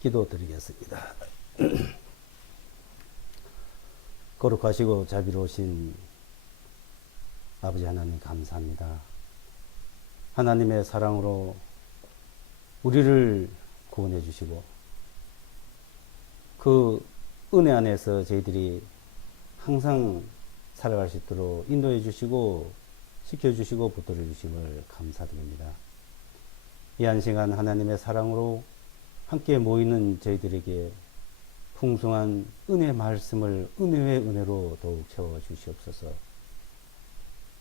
기도드리겠습니다. 거룩하시고 자비로우신 아버지 하나님 감사합니다. 하나님의 사랑으로 우리를 구원해 주시고 그 은혜 안에서 저희들이 항상 살아갈 수 있도록 인도해 주시고 지켜주시고 붙들어 주심을 감사드립니다. 이 한 시간 하나님의 사랑으로 함께 모이는 저희들에게 풍성한 은혜 말씀을 은혜의 은혜로 더욱 채워 주시옵소서.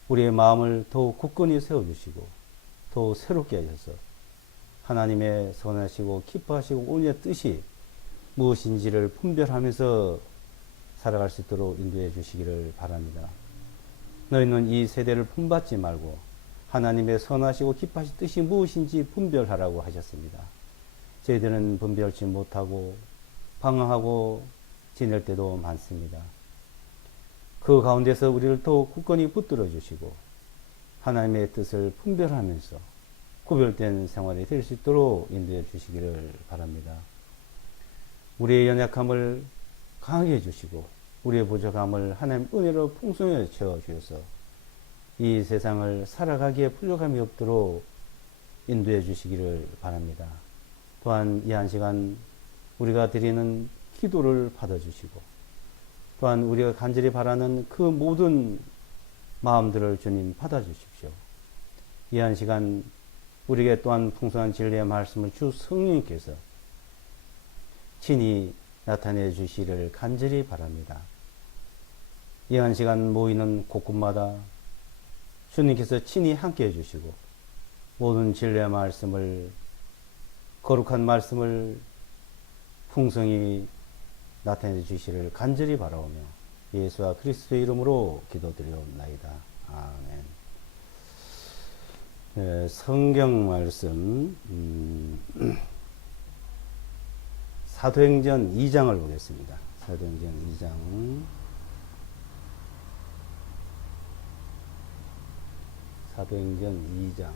우리의 마음을 더욱 굳건히 세워주시고 더욱 새롭게 하셔서 하나님의 선하시고 기뻐하시고 온유의 뜻이 무엇인지를 분별하면서 살아갈 수 있도록 인도해 주시기를 바랍니다. 너희는 이 세대를 본받지 말고 하나님의 선하시고 기뻐하신 뜻이 무엇인지 분별하라고 하셨습니다. 저희들은 분별치 못하고 방황하고 지낼 때도 많습니다. 그 가운데서 우리를 더욱 굳건히 붙들어 주시고 하나님의 뜻을 분별하면서 구별된 생활이 될 수 있도록 인도해 주시기를 바랍니다. 우리의 연약함을 강하게 해주시고 우리의 부족함을 하나님 은혜로 풍성히 채워주셔서 이 세상을 살아가기에 부족함이 없도록 인도해 주시기를 바랍니다. 또한 이 한 시간 우리가 드리는 기도를 받아주시고 또한 우리가 간절히 바라는 그 모든 마음들을 주님 받아주십시오. 이 한 시간 우리에게 또한 풍성한 진리의 말씀을 주 성령님께서 친히 나타내 주시기를 간절히 바랍니다. 이 한 시간 모이는 곳곳마다 주님께서 친히 함께 해주시고 모든 진리의 말씀을 거룩한 말씀을 풍성히 나타내 주시기를 간절히 바라오며 예수와 그리스도의 이름으로 기도드리옵나이다. 아멘. 네, 성경 말씀 사도행전 2장을 보겠습니다. 사도행전 2장 사도행전 2장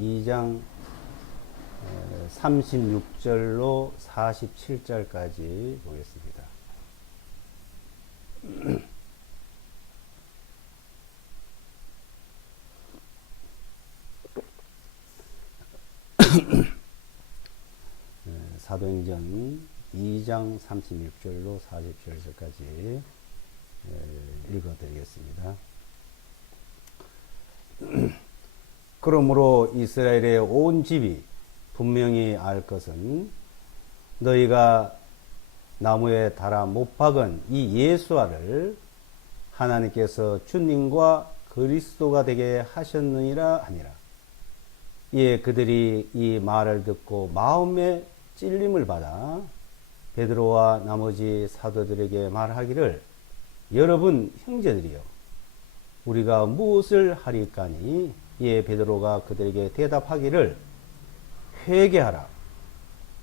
2장 36절로 47절까지 보겠습니다. 사도행전 2장 36절로 47절까지 읽어드리겠습니다. 그러므로 이스라엘의 온 집이 분명히 알 것은 너희가 나무에 달아 못 박은 이 예수아를 하나님께서 주님과 그리스도가 되게 하셨느니라 하니라. 이에 그들이 이 말을 듣고 마음에 찔림을 받아 베드로와 나머지 사도들에게 말하기를 여러분 형제들이여 우리가 무엇을 하리까니. 이에 베드로가 그들에게 대답하기를 회개하라.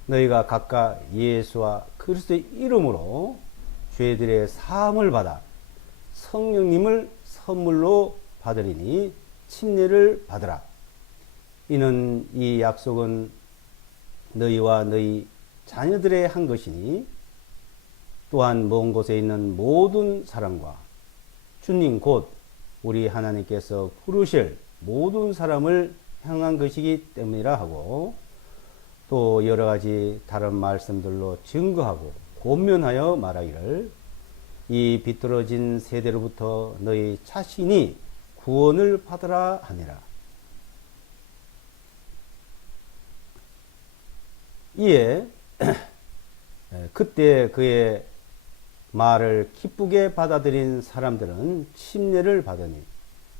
너희가 각각 예수와 그리스도의 이름으로 죄들의 사함을 받아 성령님을 선물로 받으리니 침례를 받으라. 이는 이 약속은 너희와 너희 자녀들의 한 것이니 또한 먼 곳에 있는 모든 사람과 주님 곧 우리 하나님께서 부르실 모든 사람을 향한 것이기 때문이라 하고 또 여러 가지 다른 말씀들로 증거하고 권면하여 말하기를 이 비뚤어진 세대로부터 너희 자신이 구원을 받으라 하니라. 이에 그때 그의 말을 기쁘게 받아들인 사람들은 침례를 받으니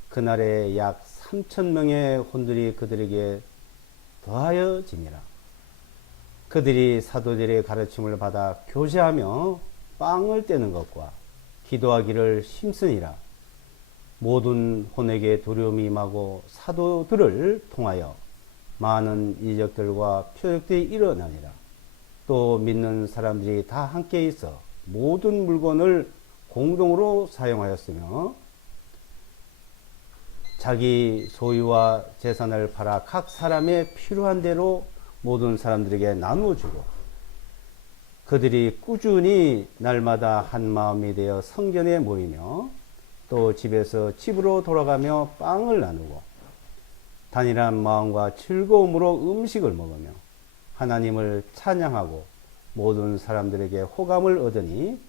그날에 약 3,000명의 혼들이 그들에게 더하여지니라. 그들이 사도들의 가르침을 받아 교제하며 빵을 떼는 것과 기도하기를 힘쓰니라. 모든 혼에게 두려움이 임하고 사도들을 통하여 많은 이적들과 표적들이 일어나니라. 또 믿는 사람들이 다 함께 있어 모든 물건을 공동으로 사용하였으며 자기 소유와 재산을 팔아 각 사람의 필요한 대로 모든 사람들에게 나누어 주고, 그들이 꾸준히 날마다 한 마음이 되어 성전에 모이며 또 집에서 집으로 돌아가며 빵을 나누고 단일한 마음과 즐거움으로 음식을 먹으며 하나님을 찬양하고 모든 사람들에게 호감을 얻으니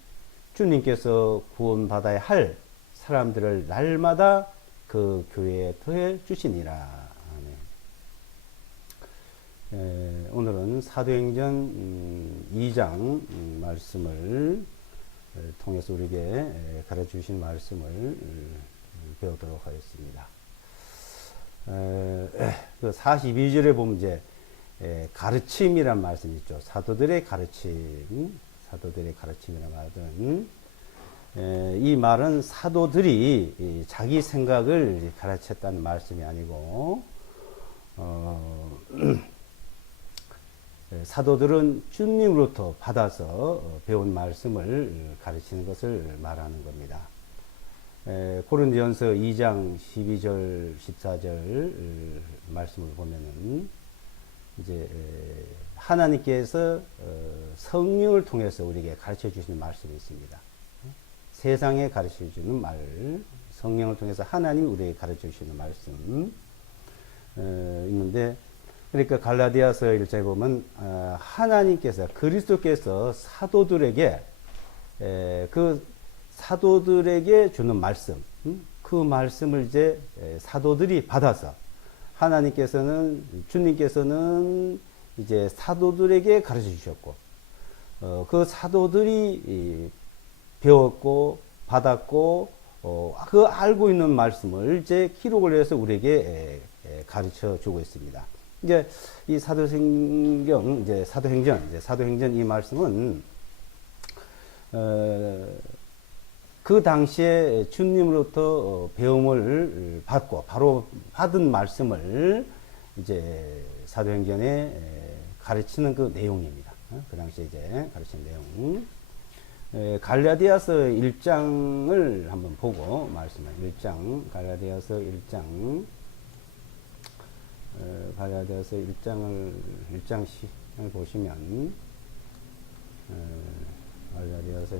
주님께서 구원받아야 할 사람들을 날마다 그 교회에 더해 주시니라. 오늘은 사도행전 2장 말씀을 통해서 우리에게 가르쳐 주신 말씀을 배우도록 하겠습니다. 그 42절에 보면 이제 가르침이란 말씀이 있죠. 사도들의 가르침, 사도들의 가르침이라는 말은, 이 말은 사도들이 자기 생각을 가르쳤다는 말씀이 아니고, 사도들은 주님으로부터 받아서 배운 말씀을 가르치는 것을 말하는 겁니다. 고린도전서 2장 12절 14절 말씀을 보면은 이제 하나님께서 성령을 통해서 우리에게 가르쳐 주시는 말씀이 있습니다. 세상에 가르쳐 주는 말, 성령을 통해서 하나님이 우리에게 가르쳐 주시는 말씀 있는데, 그러니까 갈라디아서 1장에 보면 하나님께서, 그리스도께서 사도들에게 그 사도들에게 주는 말씀, 그 말씀을 이제 사도들이 받아서 하나님께서는, 주님께서는 이제 사도들에게 가르쳐 주셨고, 그 사도들이 배웠고 받았고, 그 알고 있는 말씀을 이제 기록을 해서 우리에게 가르쳐 주고 있습니다. 이제 이 사도행전, 이제 사도행전 이 말씀은 그 당시에 주님으로부터 배움을 받고 바로 받은 말씀을 이제 사도행전에 가르치는 그 내용입니다. 그 당시에 이제 가르치는 내용. 갈라디아서 1장을 한번 보고 말씀을, 1장, 갈라디아서 1장, 갈라디아서 1장을 보시면, 갈라디아서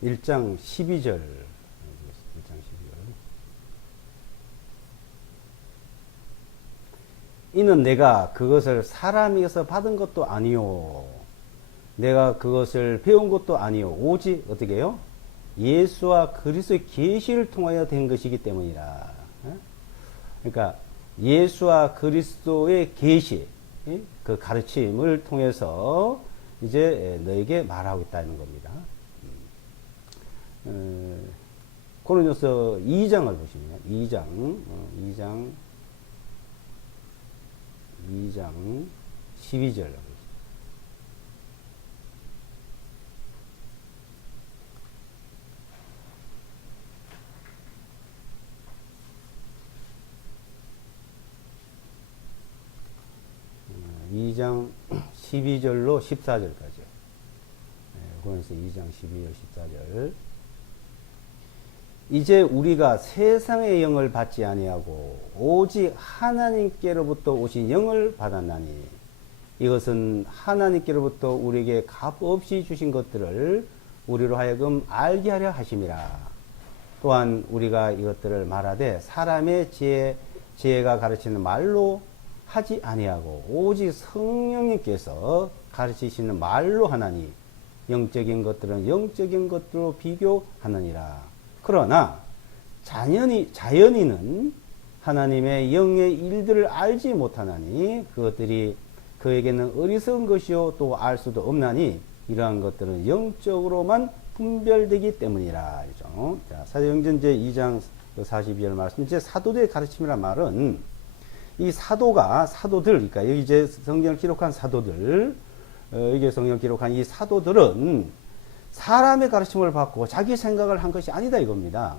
1장 12절, 1장 12절. 이는 내가 그것을 사람에게서 받은 것도 아니요, 내가 그것을 배운 것도 아니요, 오직 어떻게 해요? 예수와 그리스도의 계시를 통하여 된 것이기 때문이라. 그러니까 예수와 그리스도의 계시, 그 가르침을 통해서 이제 너에게 말하고 있다는 겁니다. 고린도서 2장을 보시면 2장 12절. 이 2장 12절로 14절까지. 고린도서 2장 12절 14절. 이제 우리가 세상의 영을 받지 아니하고 오직 하나님께로부터 오신 영을 받았나니, 이것은 하나님께로부터 우리에게 값없이 주신 것들을 우리로 하여금 알게 하려 하심이라. 또한 우리가 이것들을 말하되 사람의 지혜가 가르치는 말로 하지 아니하고 오직 성령님께서 가르치시는 말로 하나니, 영적인 것들은 영적인 것들로 비교하느니라. 그러나 자연인은 하나님의 영의 일들을 알지 못하나니 그것들이 그에게는 어리석은 것이요 또 알 수도 없나니, 이러한 것들은 영적으로만 분별되기 때문이라. 자, 사도행전 제 2장 42절 말씀, 이제 사도들의 가르침이란 말은, 이 사도들, 그러니까 여기 이제 성경을 기록한 사도들, 이게 성경을 기록한 이 사도들은 사람의 가르침을 받고 자기 생각을 한 것이 아니다 이겁니다.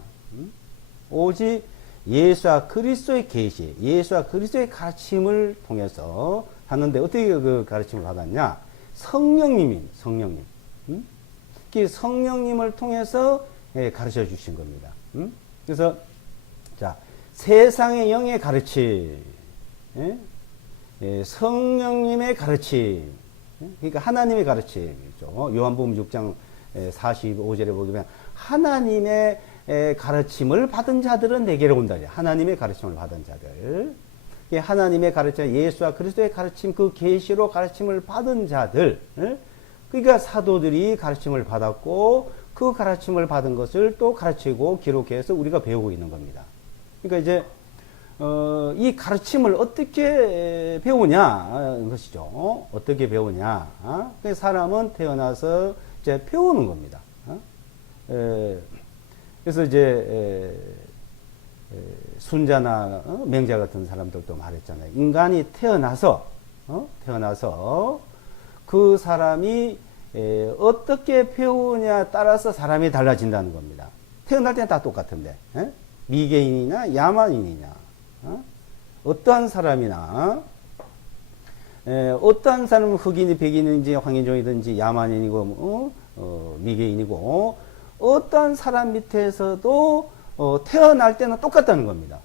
오직 예수와 그리스도의 계시, 예수와 그리스도의 가르침을 통해서 하는데 어떻게 그 가르침을 받았냐? 성령님. 그 성령님을 통해서 가르쳐 주신 겁니다. 그래서 자, 세상의 영의 가르침, 성령님의 가르침, 그러니까 하나님의 가르침이죠. 요한복음 6장 45절에 보면 하나님의 가르침을 받은 자들은 내게로 온다. 하나님의 가르침을 받은 자들, 하나님의 가르침, 예수와 그리스도의 가르침, 그 계시로 가르침을 받은 자들, 그러니까 사도들이 가르침을 받았고 그 가르침을 받은 것을 또 가르치고 기록해서 우리가 배우고 있는 겁니다. 그러니까 이제 이 가르침을 어떻게 배우냐 것이죠. 어떻게 배우냐. 사람은 태어나서 이제 배우는 겁니다. 그래서 이제 순자나 맹자 같은 사람들도 말했잖아요. 인간이 태어나서 그 사람이 어떻게 배우냐에 따라서 사람이 달라진다는 겁니다. 태어날 때는 다 똑같은데 미개인이냐 야만인이냐 어떠한 사람이나 어떠한 사람은 흑인이 백인인지 황인종이든지 야만인이고 미개인이고 어떠한 사람 밑에서도 태어날 때는 똑같다는 겁니다.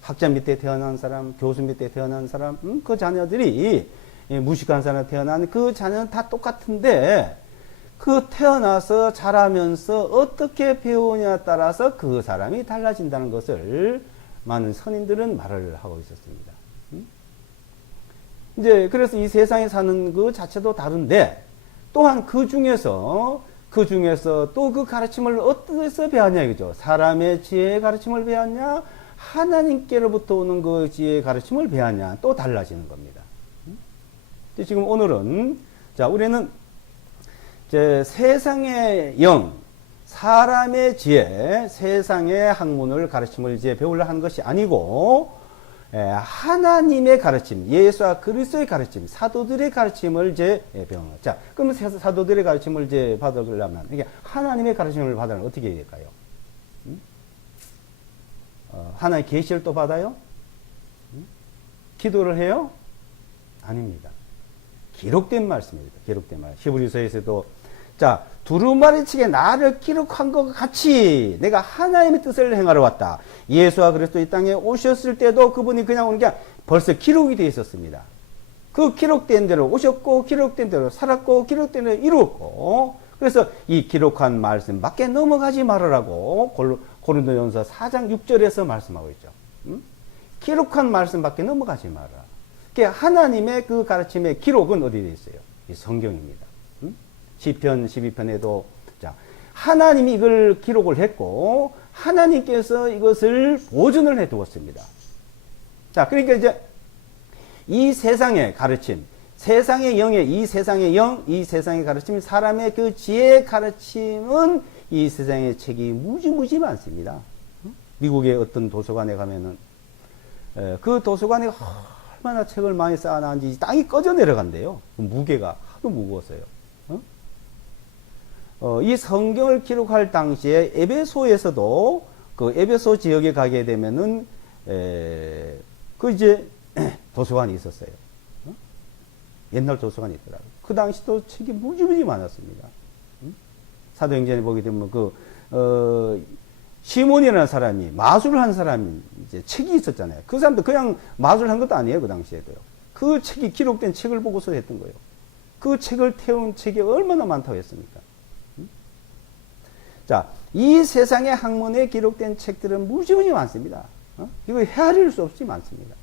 학자 밑에 태어난 사람, 교수 밑에 태어난 사람, 그 자녀들이 무식한 사람 태어난 그 자녀는 다 똑같은데 그 태어나서 자라면서 어떻게 배우냐에 따라서 그 사람이 달라진다는 것을 많은 선인들은 말을 하고 있었습니다. 이제 그래서 이 세상에 사는 그 자체도 다른데 또한 그 중에서 또 그 가르침을 어디서 배웠냐 이거죠. 사람의 지혜의 가르침을 배웠냐, 하나님께로부터 오는 그 지혜의 가르침을 배웠냐, 또 달라지는 겁니다. 지금 오늘은 자 우리는 이제 세상의 영, 사람의 지혜, 세상의 학문을 가르침을 이제 배우려 하는 것이 아니고 하나님의 가르침, 예수와 그리스도의 가르침, 사도들의 가르침을 이제 배우는 거죠. 자, 그러면 사도들의 가르침을 이제 받으려면 이게 하나님의 가르침을 받으려면 어떻게 해야 될까요? 하나의 계시를 또 받아요? 기도를 해요? 아닙니다. 기록된 말씀입니다. 기록된 말. 히브리서에서도 자 두루마리치게 나를 기록한 것 같이 내가 하나님의 뜻을 행하러 왔다. 예수와 그리스도 이 땅에 오셨을 때도 그분이 그냥 오는 게 벌써 기록이 되어 있었습니다. 그 기록된 대로 오셨고 기록된 대로 살았고 기록된 대로 이루었고 그래서 이 기록한 말씀 밖에 넘어가지 말으라고 고린도전서 4장 6절에서 말씀하고 있죠. 기록한 말씀 밖에 넘어가지 마라. 하나님의 그 가르침의 기록은 어디에 있어요? 이 성경입니다. 시편 12편에도 자 하나님이 이걸 기록을 했고 하나님께서 이것을 보존을 해 두었습니다. 자 그러니까 이제 이 세상의 가르침, 세상의 영의 이 세상의 영, 이 세상의 가르침, 사람의 그 지혜의 가르침은 이 세상의 책이 무지무지 많습니다. 미국의 어떤 도서관에 가면은 그 도서관에 얼마나 책을 많이 쌓아놨는지 땅이 꺼져 내려간대요. 무게가 하도 무거웠어요. 이 성경을 기록할 당시에 에베소에서도 그 에베소 지역에 가게 되면은 그 이제 도서관이 있었어요. 옛날 도서관이 있더라고요. 그 당시도 책이 무지무지 많았습니다. 사도행전에 보게 되면 시몬이라는 사람이 마술을 한 사람이 이제 책이 있었잖아요. 그 사람도 그냥 마술을 한 것도 아니에요. 그 당시에도요. 그 책이 기록된 책을 보고서 했던 거예요. 그 책을 태운 책이 얼마나 많다고 했습니까? 자, 이 세상의 학문에 기록된 책들은 무지무지 많습니다. 이거 헤아릴 수 없이 많습니다.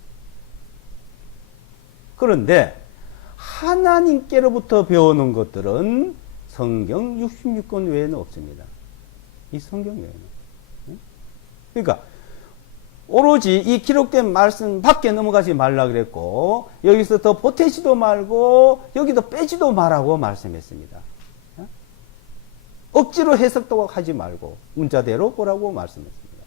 그런데 하나님께로부터 배우는 것들은 성경 66권 외에는 없습니다. 이 성경 외에는. 그러니까 오로지 이 기록된 말씀 밖에 넘어가지 말라 그랬고 여기서 더 보태지도 말고 여기도 빼지도 말라고 말씀했습니다. 억지로 해석도 하지 말고 문자대로 보라고 말씀했습니다.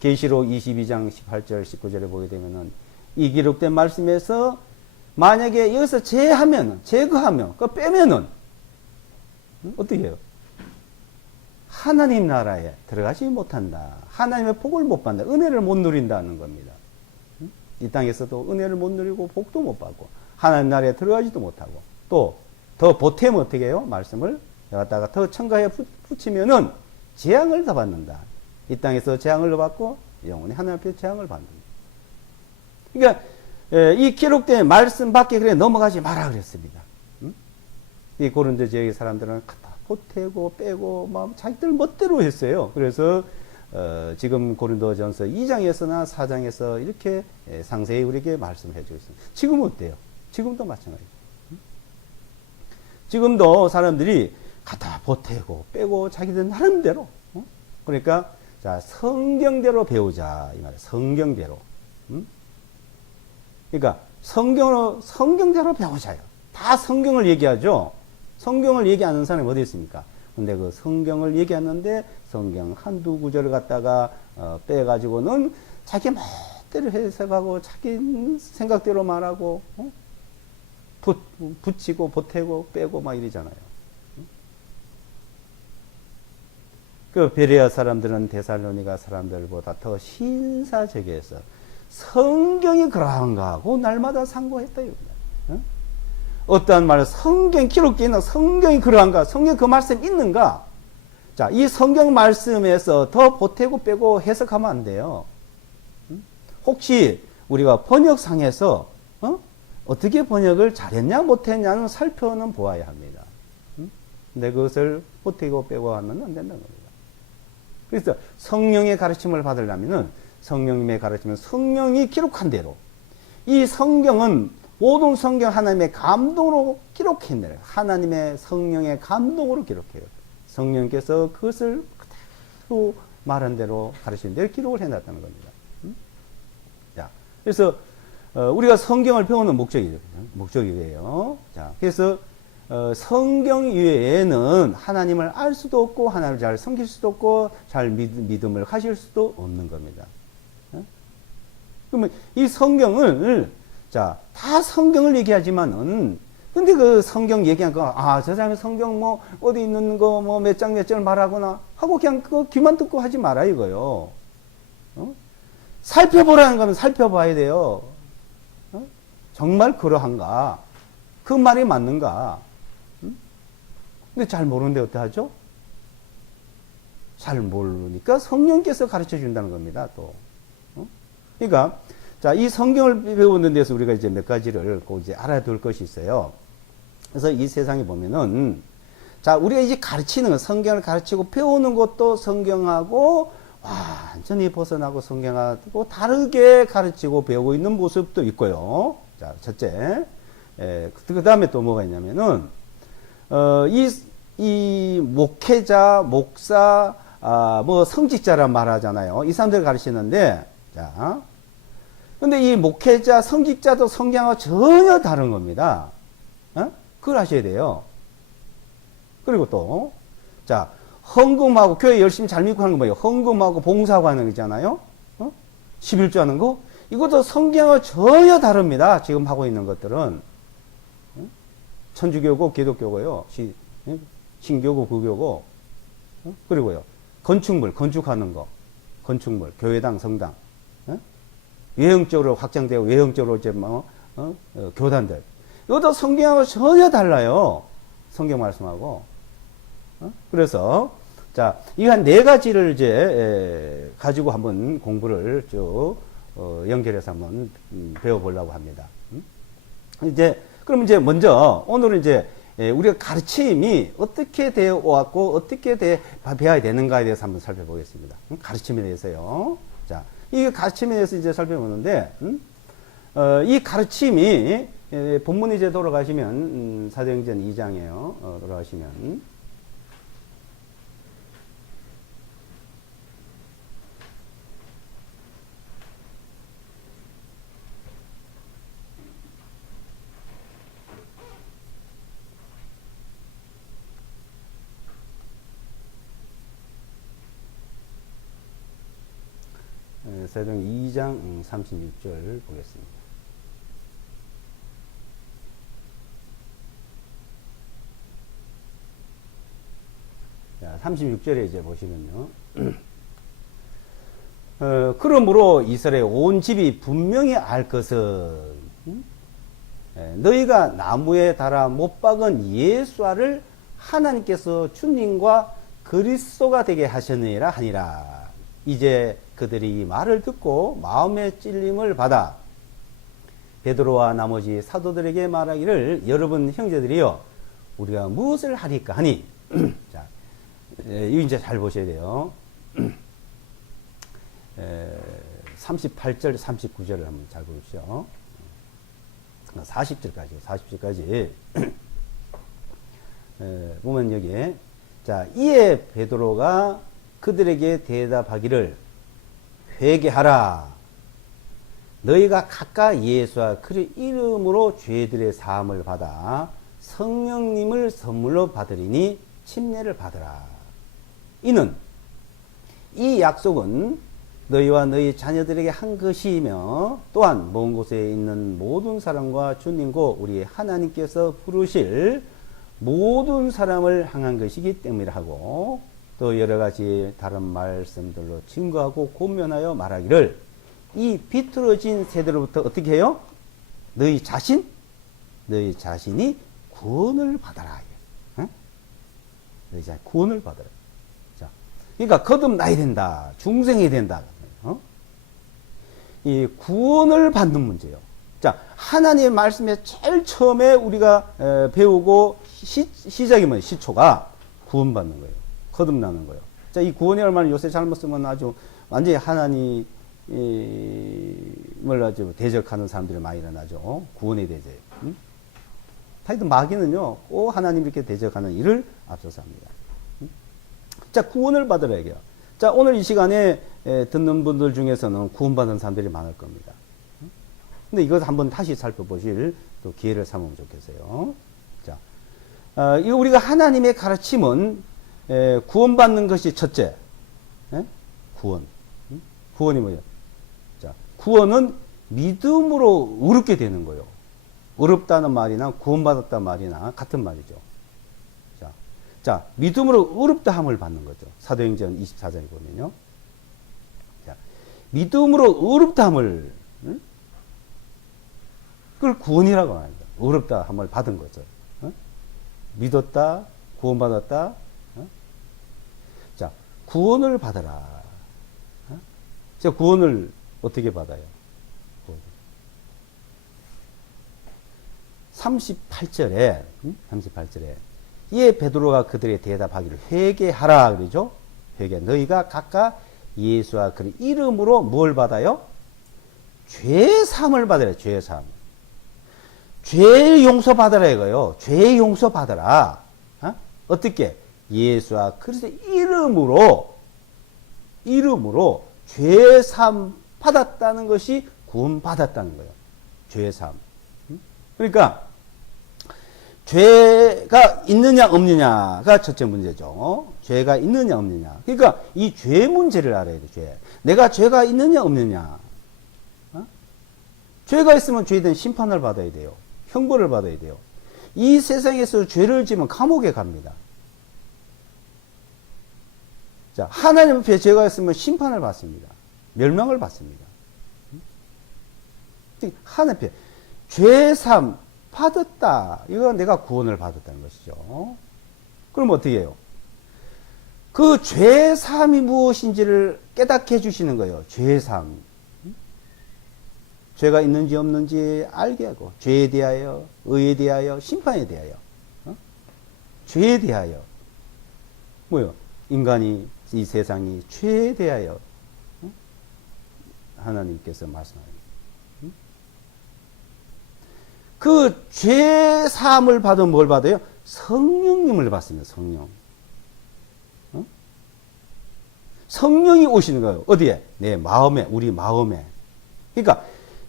계시록 22장 18절 19절에 보게 되면은 이 기록된 말씀에서 만약에 여기서 제거하면 그거 빼면은 어떻게 해요? 하나님 나라에 들어가지 못한다. 하나님의 복을 못 받는다. 은혜를 못 누린다는 겁니다. 이 땅에서도 은혜를 못 누리고 복도 못 받고 하나님 나라에 들어가지도 못하고 또 더 보태면 어떻게 해요? 말씀을 갖다가 더 첨가해 붙이면은 재앙을 더 받는다. 이 땅에서 재앙을 받고 영원히 하나님 앞에 재앙을 받는다. 그러니까 이 기록된 말씀 밖에 그래 넘어가지 마라 그랬습니다. 이 고린도 지역의 사람들은 갖다 보태고 빼고 막 자기들 멋대로 했어요. 그래서 지금 고린도전서 2장에서나 4장에서 이렇게 상세히 우리에게 말씀을 해주고 있습니다. 지금은 어때요? 지금도 마찬가지예요. 지금도 사람들이 갖다 보태고 빼고 자기들 나름대로 그러니까 자 성경대로 배우자 이 말이에요. 성경대로. 그러니까 성경대로 배우자요. 다 성경을 얘기하죠. 성경을 얘기하는 사람이 어디 있습니까? 근데 그 성경을 얘기하는데 성경 한두 구절을 갖다가 빼가지고는 자기 멋대로 해석하고 자기 생각대로 말하고 붙이고 보태고 빼고 막 이러잖아요. 그 베레아 사람들은 데살로니가 사람들보다 더 신사적이어서 성경이 그러한가 하고 날마다 상고했다 이겁니다. 어떠한 말을 성경 기록되어 있는 성경이 그러한가? 성경 그 말씀 있는가? 자, 이 성경 말씀에서 더 보태고 빼고 해석하면 안 돼요. 혹시 우리가 번역상에서 어떻게 번역을 잘했냐 못했냐는 살펴는 보아야 합니다. 근데 그것을 보태고 빼고 하면 안 된다는 겁니다. 그래서 성령의 가르침을 받으려면 성령님의 가르침은 성령이 기록한 대로 이 성경은 모든 성경 하나님의 감동으로 기록했네요. 하나님의 성령의 감동으로 기록해요. 성령께서 그것을 그대로 말한 대로 가르치는 대로 기록을 해놨다는 겁니다. 자, 그래서 우리가 성경을 배우는 목적이에요. 자, 그래서 성경 이외에는 하나님을 알 수도 없고 하나님을 잘 섬길 수도 없고 잘 믿음을 가질 수도 없는 겁니다. 그러면 이 성경을 자, 다 성경을 얘기하지만은 근데 그 성경 얘기한 거 저 사람이 성경 뭐 어디 있는 거 뭐 몇 장 몇 절 말하거나 하고 그냥 그거 귀만 듣고 하지 마라 이거요. 살펴보라는 거는 살펴봐야 돼요. 정말 그러한가? 그 말이 맞는가? 근데 잘 모르는데 어떡하죠? 잘 모르니까 성령께서 가르쳐 준다는 겁니다, 또. 그러니까, 자, 이 성경을 배우는 데서 우리가 이제 몇 가지를 꼭 이제 알아둘 것이 있어요. 그래서 이 세상에 보면은, 자, 우리가 이제 가르치는, 성경을 가르치고 배우는 것도 성경하고 완전히 벗어나고 성경하고 다르게 가르치고 배우고 있는 모습도 있고요. 자, 첫째. 그 다음에 또 뭐가 있냐면은, 이 목회자, 목사, 뭐 성직자란 말 하잖아요. 이 사람들 가르치는데, 자. 근데 이 목회자, 성직자도 성경하고 전혀 다른 겁니다. 그걸 아셔야 돼요. 그리고 또, 자, 헌금하고, 교회 열심히 잘 믿고 하는 거 뭐예요? 헌금하고 봉사하고 하는 거 있잖아요? 11조 하는 거? 이것도 성경하고 전혀 다릅니다. 지금 하고 있는 것들은. 천주교고, 기독교고요. 신교고, 불교고. 그리고요. 건축물, 건축하는 거. 건축물, 교회당, 성당. 외형적으로 확장되고, 외형적으로 이제 뭐, 교단들. 이것도 성경하고 전혀 달라요. 성경 말씀하고. 그래서, 자, 이 한 네 가지를 이제, 가지고 한번 공부를 쭉, 연결해서 한번 배워보려고 합니다. 그럼 이제 먼저, 오늘은 이제, 우리가 가르침이 어떻게 되어 왔고, 어떻게 배워야 되는가에 대해서 한번 살펴보겠습니다. 가르침에 대해서요. 자, 이 가르침에 대해서 이제 살펴보는데, 이 가르침이, 본문 이제 돌아가시면, 사도행전 2장이에요. 돌아가시면. 사도행전 2장 36절 보겠습니다. 자, 36절에 이제 보시면요. 그러므로 이스라엘 온 집이 분명히 알 것은 너희가 나무에 달아 못 박은 예수아를 하나님께서 주님과 그리스도가 되게 하셨느니라 하니라. 이제 그들이 이 말을 듣고 마음의 찔림을 받아 베드로와 나머지 사도들에게 말하기를 여러분 형제들이여 우리가 무엇을 하리까 하니 자, 이거 이제 잘 보셔야 돼요. 38절 39절을 한번 잘 보십시오. 40절까지 보면 여기에 자 이에 베드로가 그들에게 대답하기를 회개하라 너희가 각각 예수와 그의 이름으로 죄들의 사함을 받아 성령님을 선물로 받으리니 침례를 받으라. 이는 이 약속은 너희와 너희 자녀들에게 한 것이며 또한 먼 곳에 있는 모든 사람과 주님과 우리 하나님께서 부르실 모든 사람을 향한 것이기 때문이라 하고 또 여러 가지 다른 말씀들로 증거하고 권면하여 말하기를 이 비틀어진 세대로부터 어떻게 해요? 너희 자신이 구원을 받아라. 어? 너희 자신 구원을 받아라. 자, 그러니까 거듭나야 된다. 중생해야 된다. 이 구원을 받는 문제요. 자, 하나님의 말씀에 제일 처음에 우리가 배우고 시작이 뭐예요? 시초가 구원받는 거예요. 거듭나는 거예요. 자, 이 구원이 얼마나 요새 잘못 쓰면 아주 완전히 하나님을 아주 대적하는 사람들이 많이 일어나죠. 구원에 대해. 하여튼 마귀는요, 꼭 하나님 이렇게 대적하는 일을 앞서서 합니다. 자, 구원을 받으라 얘기해요. 자, 오늘 이 시간에 듣는 분들 중에서는 구원받은 사람들이 많을 겁니다. 근데 이것 한번 다시 살펴보실 또 기회를 삼으면 좋겠어요. 자, 이거 우리가 하나님의 가르침은 구원받는 것이 첫째. 구원. 구원이 뭐예요? 자, 구원은 믿음으로 의롭게 되는 거예요. 의롭다는 말이나 구원받았다는 말이나 같은 말이죠. 자, 믿음으로 의롭다함을 받는 거죠. 사도행전 24장에 보면요. 자, 믿음으로 의롭다함을, 그걸 구원이라고 합니다. 의롭다함을 받은 거죠. 믿었다, 구원받았다. 자, 구원을 받아라. 자, 구원을 어떻게 받아요? 38절에 이에 베드로가 그들에게 대답하기를 회개하라 그러죠. 회개. 너희가 각각 예수와 그의 이름으로 뭘 받아요? 죄 사함을 받으라. 죄 사함. 죄 용서 받으라 이거요. 죄 용서 받으라. 어떻게? 예수와 그리스도의 이름으로 죄 사함 받았다는 것이 구원 받았다는 거예요. 죄 사함. 그러니까 죄가 있느냐 없느냐가 첫째 문제죠. 죄가 있느냐 없느냐. 그러니까 이 죄 문제를 알아야 돼. 죄. 내가 죄가 있느냐 없느냐. 죄가 있으면 죄에 대한 심판을 받아야 돼요. 형벌을 받아야 돼요. 이 세상에서 죄를 지으면 감옥에 갑니다. 자, 하나님 앞에 죄가 있으면 심판을 받습니다. 멸망을 받습니다. 하나님 앞에 죄삼 받았다. 이거 내가 구원을 받았다는 것이죠. 그럼 어떻게 해요? 그 죄삼이 무엇인지를 깨닫게 해주시는 거예요. 죄삼. 죄가 있는지 없는지 알게 하고, 죄에 대하여, 의에 대하여, 심판에 대하여, 죄에 대하여. 뭐요? 인간이, 이 세상이 죄에 대하여 하나님께서 말씀하십니다. 그 죄 사함을 받으면 뭘 받아요? 성령님을 받습니다. 성령. 성령이 오시는 거예요. 어디에? 내 마음에, 우리 마음에. 그러니까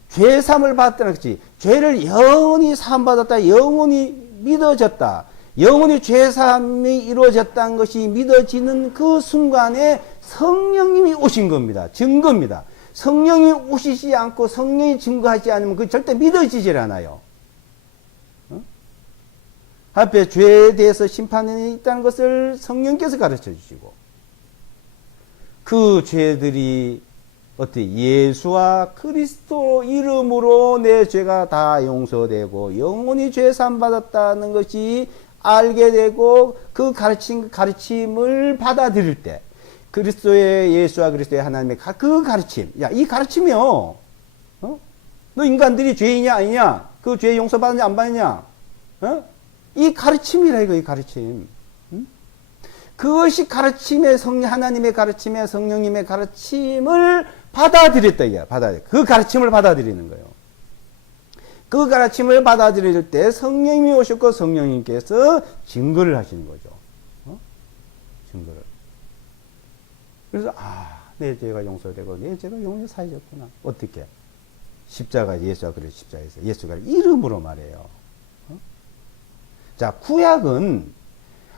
죄 사함을 받았다는 것이 죄를 영원히 사함 받았다, 영원히 믿어졌다. 영원히 죄 사함이 이루어졌다는 것이 믿어지는 그 순간에 성령님이 오신 겁니다. 증거입니다. 성령이 오시지 않고 성령이 증거하지 않으면 그 절대 믿어지질 않아요. 앞에 죄에 대해서 심판이 있다는 것을 성령께서 가르쳐 주시고, 그 죄들이 어떻게 예수와 그리스도 이름으로 내 죄가 다 용서되고 영원히 죄사함 받았다는 것이 알게 되고, 그 가르침을 받아들일 때, 그리스도의 예수와 그리스도의 하나님의 그 가르침, 야, 이 가르침이요, 너 인간들이 죄이냐 아니냐, 그 죄 용서받느냐 안 받느냐, 이 가르침이라 이거, 이 가르침. 그것이 가르침의 하나님의 가르침의 성령님의 가르침을 받아들였다, 이게. 그 가르침을 받아들이는 거예요. 그 가르침을 받아들일 때 성령님이 오셨고 성령님께서 증거를 하시는 거죠. 증거를. 그래서, 내 죄가 용서되고 내 죄가 영원히 사해졌구나. 어떻게? 십자가, 예수가 그래, 십자가에서. 예수가 이름으로 말해요. 자, 구약은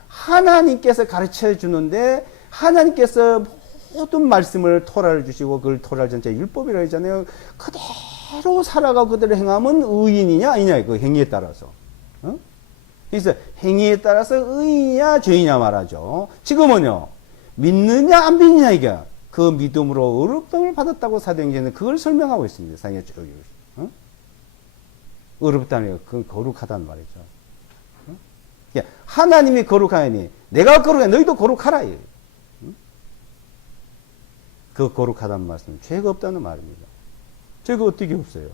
하나님께서 가르쳐 주는데, 하나님께서 모든 말씀을 토라를 주시고, 그걸 토라 전체 율법이라고 하잖아요. 그대로 살아가고 그대로 행하면 의인이냐 아니냐, 그 행위에 따라서. 그래서 행위에 따라서 의인이냐 죄이냐 말하죠. 지금은요, 믿느냐 안 믿느냐, 이게 그 믿음으로 의롭다함을 받았다고 사도행전은 그걸 설명하고 있습니다. 사도행전 쭉. 의롭다는 게 그건 거룩하다는 말이죠. 하나님이 거룩하니 내가 거룩해, 너희도 거룩하라. 그 거룩하다는 말씀은 죄가 없다는 말입니다. 죄가 어떻게 없어요?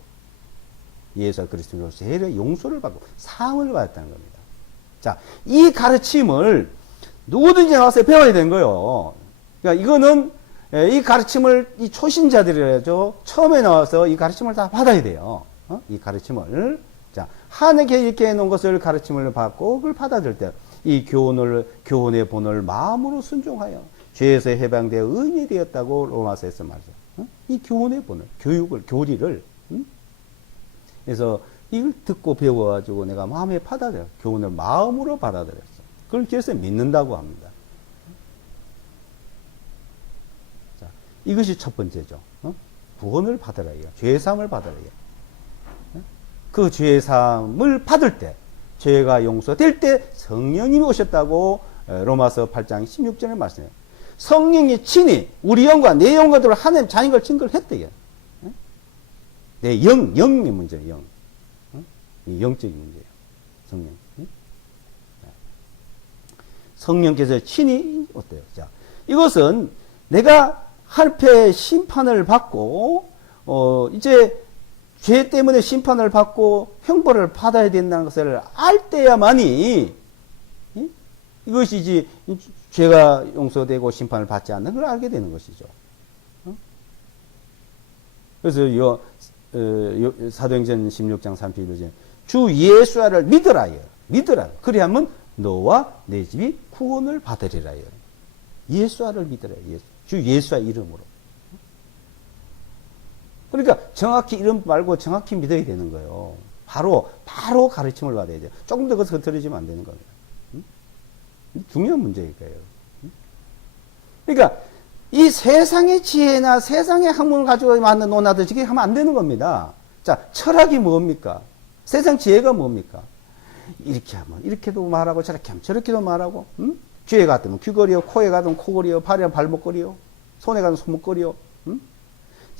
예수와 그리스도로 죄의 용서를 받고 사함을 받았다는 겁니다. 자, 이 가르침을 누구든지 나와서 배워야 되는 거예요. 그러니까 이거는 이 가르침을 이 초신자들이라죠. 처음에 나와서 이 가르침을 다 받아야 돼요. 이 가르침을. 자, 하나님께 이렇게 해놓은 것을 가르침을 받고 그걸 받아들일 때 이 교훈의 본을 마음으로 순종하여 죄에서 해방되어 의인이 되었다고 로마서에서 말하죠. 이 교훈의 본을, 교리를. 그래서 이걸 듣고 배워가지고 내가 마음에 받아들여. 교훈을 마음으로 받아들였어. 그걸 그래서 믿는다고 합니다. 자, 이것이 첫 번째죠. 구원을 받으라. 죄사함을 받으라. 그 죄사함을 받을 때, 죄가 용서될 때 성령님이 오셨다고 로마서 8장 16절에 말씀해요. 성령이 친히 우리 영과 내 영과 들어 하나님 자인 걸 증거를 했대. 내 영의 문제예요. 영적인 문제예요. 성령. 성령께서 친히 어때요? 자, 이것은 내가 할패 심판을 받고 이제 죄 때문에 심판을 받고 형벌을 받아야 된다는 것을 알 때야만이 이것이 이제 죄가 용서되고 심판을 받지 않는 걸 알게 되는 것이죠. 그래서 사도행전 16장 31절에 주 예수를 믿으라요. 믿으라. 그리하면 너와 내 집이 구원을 받으리라요. 예수를 믿으라. 주 예수의 이름으로. 그러니까 정확히 이름 말고 정확히 믿어야 되는 거예요. 바로 가르침을 받아야 돼요. 조금 더 거슬리지면 안 되는 겁니다. 중요한 문제일 거예요. 그러니까 이 세상의 지혜나 세상의 학문을 가지고 만든 논하듯이 저게 하면 안 되는 겁니다. 자, 철학이 뭡니까? 세상 지혜가 뭡니까? 이렇게 하면 이렇게도 말하고 저렇게 하면 저렇게도 말하고, 귀에 가면 귀걸이요, 코에 가면 코걸이요, 발에 가면 발목걸이요, 손에 가면 손목걸이요.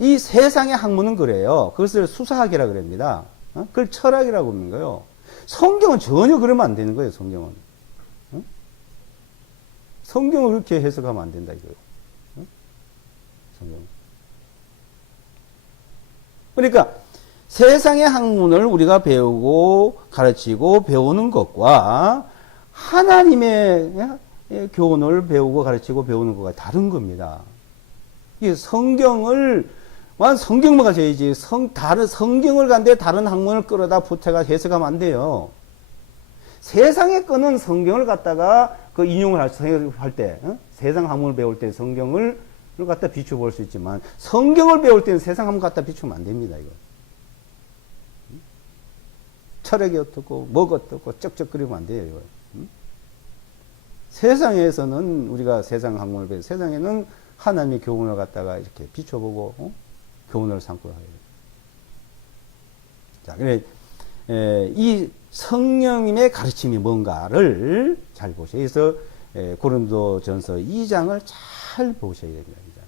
이 세상의 학문은 그래요. 그것을 수사학이라 그럽니다. 그걸 철학이라고 하는 거예요. 성경은 전혀 그러면 안 되는 거예요. 성경은. 성경을 그렇게 해석하면 안 된다 이거예요. 성경. 그러니까 세상의 학문을 우리가 배우고 가르치고 배우는 것과 하나님의 교훈을 배우고 가르치고 배우는 것과 다른 겁니다. 이 성경을 성경만 가져야지 다른 성경을 간데 다른 학문을 끌어다 붙여가 해석하면 안 돼요. 세상의 거는 성경을 갖다가 그 인용을 할 때, 세상 학문을 배울 때 성경을 갖다 비추어 볼 수 있지만 성경을 배울 때는 세상 학문 갖다 비추면 안 됩니다. 이거. 철학이 어떻고 뭐가 어떻고 쩍쩍거리면 안 돼요. 이거. 세상에서는 우리가 세상 학문을 배우 세상에는 하나님의 교훈을 갖다가 이렇게 비춰보고 교훈을 삼고 해요. 자, 그래 이 성령님의 가르침이 뭔가를 잘 보셔야. 그래서 고린도전서 2장을 잘 보셔야 됩니다.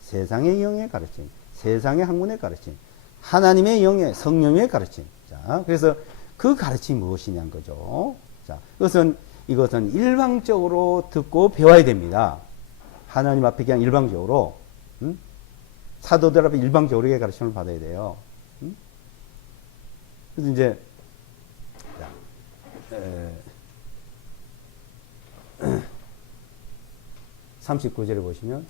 세상의 영의 가르침, 세상의 학문의 가르침, 하나님의 영의 성령의 가르침. 자, 그래서 그 가르침이 무엇이냐는 거죠. 자, 이것은 일방적으로 듣고 배워야 됩니다. 하나님 앞에 그냥 일방적으로, 사도들 앞에 일방적으로 가르침을 받아야 돼요. 그래서 이제 39절에 보시면,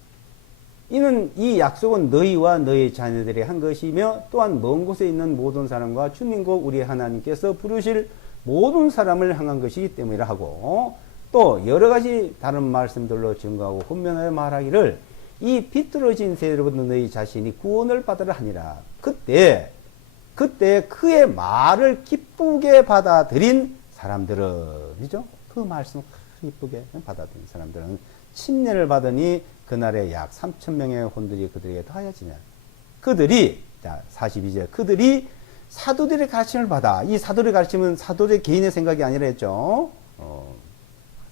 이는 이 약속은 너희와 너희 자녀들이 한 것이며 또한 먼 곳에 있는 모든 사람과 주민국 우리 하나님께서 부르실 모든 사람을 향한 것이기 때문이라 하고, 또 여러 가지 다른 말씀들로 증거하고 분명하게 말하기를 이 비뚤어진 세대로부터 너희 자신이 구원을 받으라 하니라. 그때 그의 말을 기쁘게 받아들인 사람들은, 그죠? 그 말씀을 기쁘게 받아들인 사람들은 침례를 받으니 그날에 약 3,000명의 혼들이 그들에게 더하여지냐. 그들이, 자, 42절, 그들이 사도들의 가르침을 받아. 이 사도들의 가르침은 사도들의 개인의 생각이 아니라 했죠.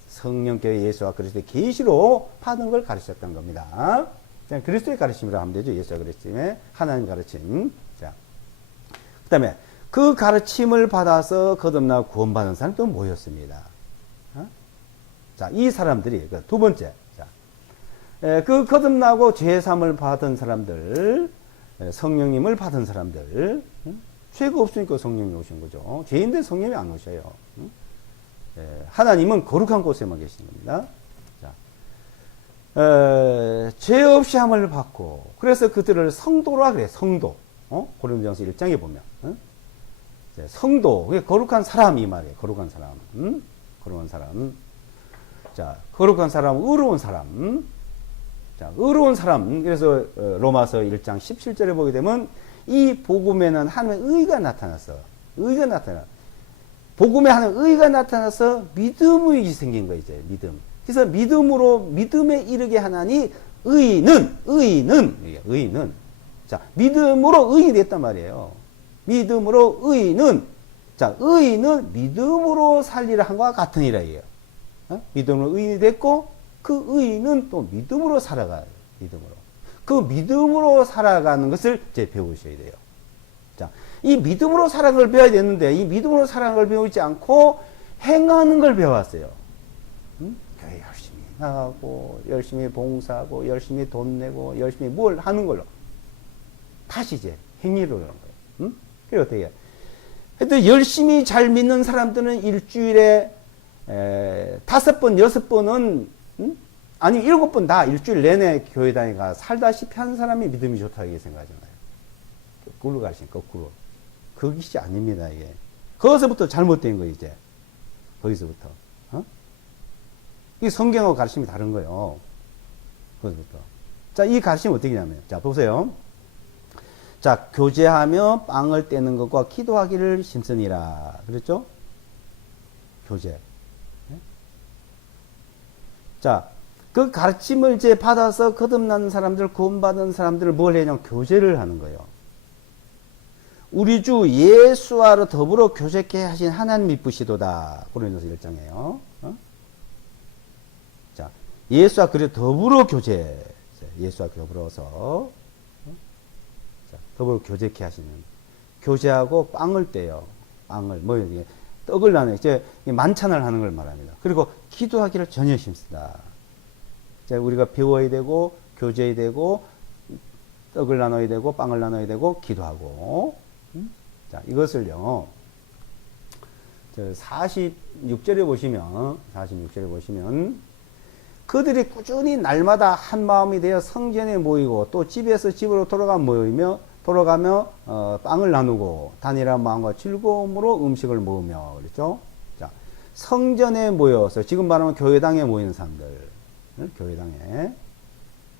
성령께서 예수와 그리스도의 계시로 받은 걸 가르쳤던 겁니다. 그냥 그리스도의 가르침이라고 하면 되죠. 예수와 그리스도의 하나님 가르침. 자, 그 다음에 그 가르침을 받아서 거듭나고 구원받은 사람이 또 모였습니다. 자, 이 사람들이, 두 번째. 그 거듭나고 죄사함을 받은 사람들, 성령님을 받은 사람들, 죄가 없으니까 성령이 오신 거죠. 죄인들 성령이 안 오셔요. 하나님은 거룩한 곳에만 계시는 겁니다. 자, 죄 없이 함을 받고, 그래서 그들을 성도라 그래. 성도. 고린도전서 1장에 보면 성도, 거룩한 사람 이 말이에요. 거룩한 사람. 거룩한 사람. 자, 거룩한 사람, 의로운 사람. 자, 의로운 사람. 그래서 로마서 1장 17절에 보게 되면 이 복음에는 하나님의 의가 나타났어. 의가 나타나. 복음에 하나님의 의가 나타나서 믿음이 생긴 거예요, 이제. 믿음. 그래서 믿음에 이르게 하나니 의인은. 자, 믿음으로 의인이 됐단 말이에요. 믿음으로 의인은, 자, 의인은 믿음으로 살리라 한 것과 같으니라, 이게요. 믿음으로 의인이 됐고, 그 의인은 또 믿음으로 살아가요. 믿음으로. 그 믿음으로 살아가는 것을 이제 배우셔야 돼요. 자, 이 믿음으로 살아가는 걸 배워야 되는데, 이 믿음으로 살아가는 걸 배우지 않고 행하는 걸 배워왔어요. 교회 열심히 나가고, 열심히 봉사하고, 열심히 돈 내고, 열심히 뭘 하는 걸로. 다시 이제 행위로 하는 거예요. 그게 어떻게 해요? 하여튼 열심히 잘 믿는 사람들은 일주일에 5번, 6번은, 아니 7번 다 일주일 내내 교회 다니가 살다시피 하는 사람이 믿음이 좋다고 생각하잖아요. 거꾸로 가시니까, 거꾸로. 그것이 아닙니다, 이게. 거기서부터 잘못된 거예요, 이제. 거기서부터. 이 성경하고 가르침이 다른 거예요. 거기서부터. 자, 이 가르침이 어떻게 하냐면, 자, 보세요. 자, 교제하며 빵을 떼는 것과 기도하기를 심쓰니라. 그랬죠? 교제. 자, 그 가르침을 이제 받아서 거듭난 사람들, 구원받은 사람들을 뭘 해냐면 교제를 하는 거예요. 우리 주 예수와로 더불어 교제케 하신 하나님 이쁘시도다. 고린도서 1장이에요. 자, 예수와 그래 더불어 교제. 예수와 더불어서. 자, 더불어 교제케 하시는. 교제하고 빵을 떼요. 빵을, 떡을 나눠, 이제 만찬을 하는 걸 말합니다. 그리고 기도하기를 전혀 힘쓰다. 자, 우리가 배워야 되고, 교제해야 되고, 떡을 나눠야 되고, 빵을 나눠야 되고, 기도하고. 자, 이것을요, 46절에 보시면, 그들이 꾸준히 날마다 한 마음이 되어 성전에 모이고, 또 집에서 집으로 돌아가며 빵을 나누고 단일한 마음과 즐거움으로 음식을 먹으며 그랬죠. 자, 성전에 모여서 지금 말하면 교회당에 모이는 사람들, 교회당에,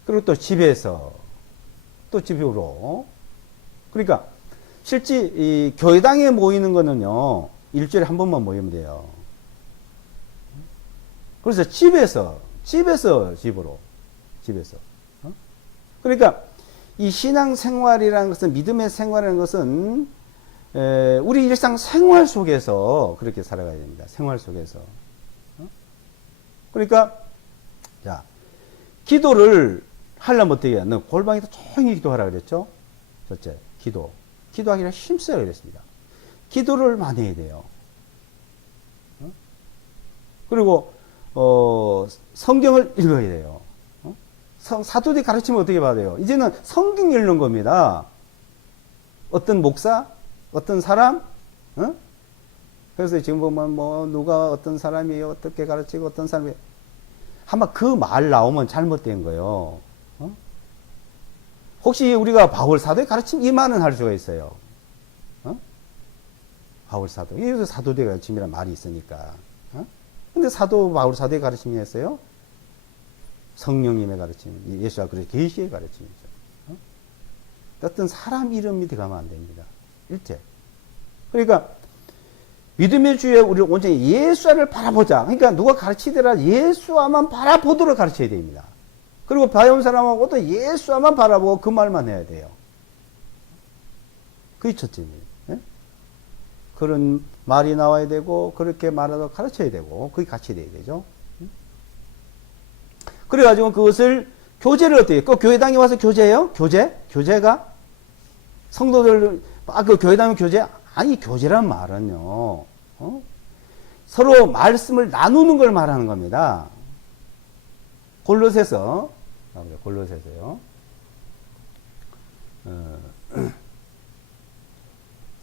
그리고 또 집에서 또 집으로. 그러니까 실제 이 교회당에 모이는 거는요 일주일에 한 번만 모이면 돼요. 그래서 집에서 집으로. 그러니까 이 신앙생활이라는 것은, 믿음의 생활이라는 것은 우리 일상 생활 속에서 그렇게 살아가야 됩니다. 생활 속에서. 그러니까, 자, 기도를 하려면 어떻게 해야? 너 골방에서 조용히 기도하라 그랬죠? 첫째, 기도. 기도하기를 힘써야 그랬습니다. 기도를 많이 해야 돼요. 그리고, 성경을 읽어야 돼요. 사도들이 가르치면 어떻게 봐야 돼요? 이제는 성경 읽는 겁니다. 어떤 목사? 어떤 사람? 그래서 지금 보면 뭐 누가 어떤 사람이 어떻게 가르치고 어떤 사람이 아마 그 말 나오면 잘못된 거예요. 혹시 우리가 바울 사도의 가르침 이 말은 할 수가 있어요. 바울 사도. 여기서 사도의 가르침이란 말이 있으니까. 근데 바울 사도의 가르침이었어요? 성령님의 가르침, 예수가 그래서 계시의 가르침이죠. 어떤 사람 이름이 들어가면 안 됩니다. 일제. 그러니까 믿음의 주에 우리 온전히 예수를 바라보자. 그러니까 누가 가르치더라 예수와만 바라보도록 가르쳐야 됩니다. 그리고 바이온 사람하고 또 예수와만 바라보고 그 말만 해야 돼요. 그게 첫째입니다. 네? 그런 말이 나와야 되고 그렇게 말하도록 가르쳐야 되고 그게 같이 돼야 되죠. 그래가지고 그것을 교제를 어떻게 해요? 그 교회당에 와서 교제해요? 교제가? 성도들, 그 교회당에 교제? 아니, 교제란 말은요, 서로 말씀을 나누는 걸 말하는 겁니다. 골로새서요.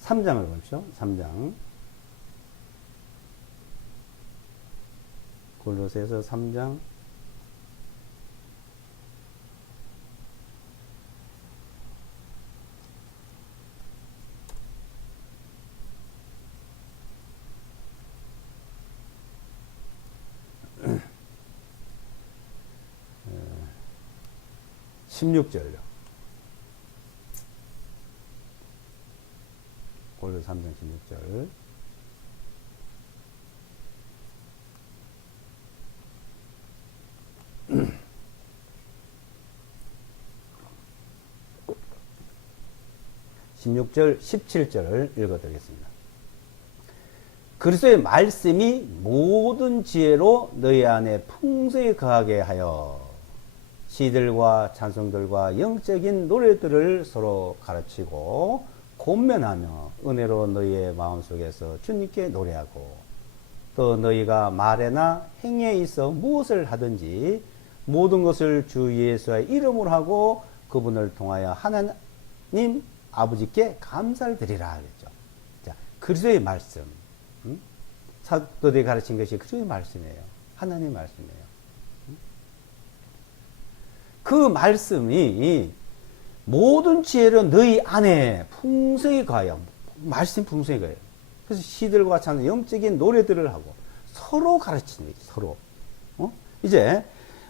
3장을 보십시오. 3장. 골로새서 3장. 16절요. 골로새 3장 16절. (16절) (17절을) 읽어드리겠습니다. 그리스도의 말씀이 모든 지혜로 너희 안에 풍성히 거하게 하여 시들과 찬송들과 영적인 노래들을 서로 가르치고 권면하며 은혜로 너희의 마음속에서 주님께 노래하고 또 너희가 말에나 행위에 있어 무엇을 하든지 모든 것을 주 예수의 이름으로 하고 그분을 통하여 하나님 아버지께 감사를 드리라 그랬죠. 자, 그리스도의 말씀. 사도들이 가르친 것이 그리스도의 말씀이에요. 하나님의 말씀이에요. 그 말씀이 모든 지혜로 너희 안에 풍성히 가요. 말씀 풍성히 가요. 그래서 시들과 찬송, 영적인 노래들을 하고 서로 가르치는 거지. 서로. 이제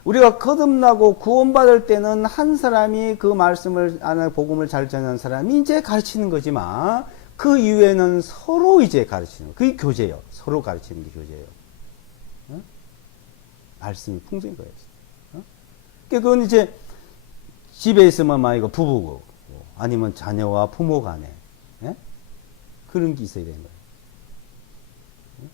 우리가 거듭나고 구원받을 때는 한 사람이 그 말씀을 안에 복음을 잘 전하는 사람이 이제 가르치는 거지만 그 이후에는 서로 이제 가르치는 거. 그게 교제예요. 서로 가르치는 게 교제예요. 말씀이 풍성히 가요. 그건 이제 집에 있으면 막 이거 부부고 아니면 자녀와 부모 간에 예? 그런 게 있어야 되는 거예요.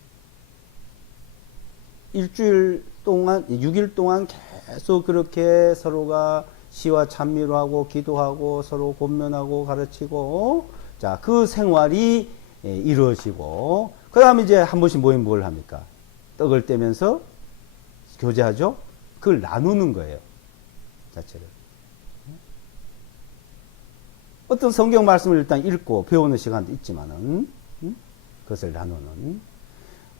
일주일 동안 6일 동안 계속 그렇게 서로가 시와 찬미로 하고 기도하고 서로 권면하고 가르치고 자, 그 생활이 이루어지고 그 다음에 이제 한 번씩 모이면 뭘 합니까? 떡을 떼면서 교제하죠? 그걸 나누는 거예요. 자체를. 어떤 성경 말씀을 일단 읽고 배우는 시간도 있지만은, 그것을 나누는.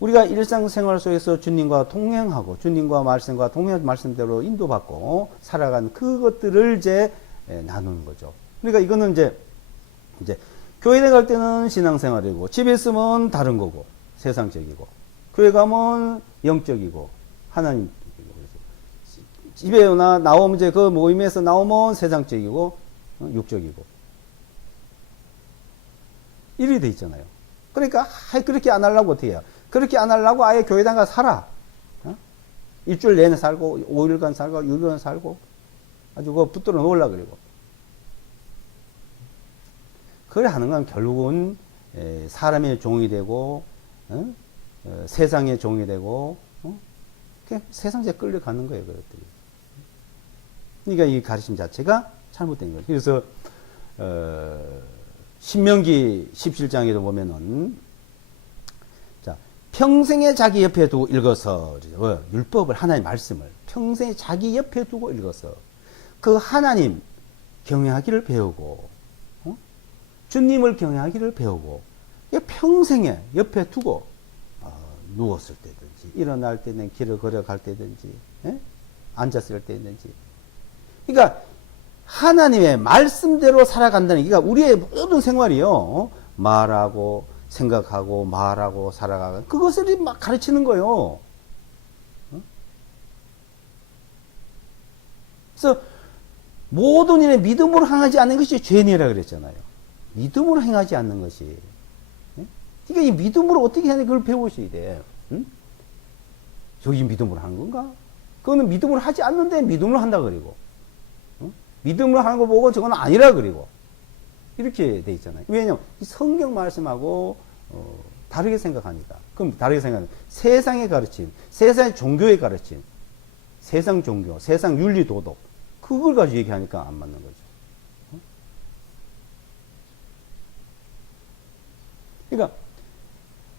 우리가 일상생활 속에서 주님과 동행하고, 주님과 말씀과 동행 말씀대로 인도받고 살아가는 그것들을 이제 나누는 거죠. 그러니까 이거는 이제 교회 갈 때는 신앙생활이고, 집에 있으면 다른 거고, 세상적이고, 교회 가면 영적이고, 하나님 집에 나오면 이제 그 모임에서 나오면 세상적이고 육적이고 이리 돼 있잖아요. 그러니까 그렇게 안 하려고 어떻게 해요? 그렇게 안 하려고 아예 교회당 가서 살아. 일주일 내내 살고 5일간 살고 6일간 살고 아주 그거 붙들어 놓으려고 그러고 그래 하는 건 결국은 사람의 종이 되고, 세상의 종이 되고, 그냥 세상에 끌려가는 거예요, 그것들이. 그러니까 이 가르침 자체가 잘못된 거예요. 그래서, 신명기 17장에도 보면은, 자, 평생에 자기 옆에 두고 읽어서, 율법을, 하나님의 말씀을 평생에 자기 옆에 두고 읽어서, 그 하나님 경외하기를 배우고, 주님을 경외하기를 배우고, 평생에 옆에 두고, 누웠을 때든지, 일어날 때는 길을 걸어갈 때든지, 앉았을 때든지. 그러니까, 하나님의 말씀대로 살아간다는 게, 그러니까 우리의 모든 생활이요, 말하고, 생각하고, 말하고, 살아가고, 그것을 막 가르치는 거예요. 그래서, 모든 일에 믿음으로 행하지 않는 것이 죄니라 그랬잖아요. 믿음으로 행하지 않는 것이. 그러니까 이 믿음으로 어떻게 하냐, 그걸 배우셔야 돼. 응? 저기 믿음으로 하는 건가? 그거는 믿음으로 하지 않는데 믿음으로 한다 그리고. 응? 믿음으로 하는 거 보고 저건 아니라 그리고. 이렇게 돼 있잖아요. 왜냐면 성경 말씀하고 다르게 생각하니까. 그럼 다르게 생각하는 세상의 가르침, 세상의 종교의 가르침, 세상 종교, 세상 윤리 도덕, 그걸 가지고 얘기하니까 안 맞는 거죠.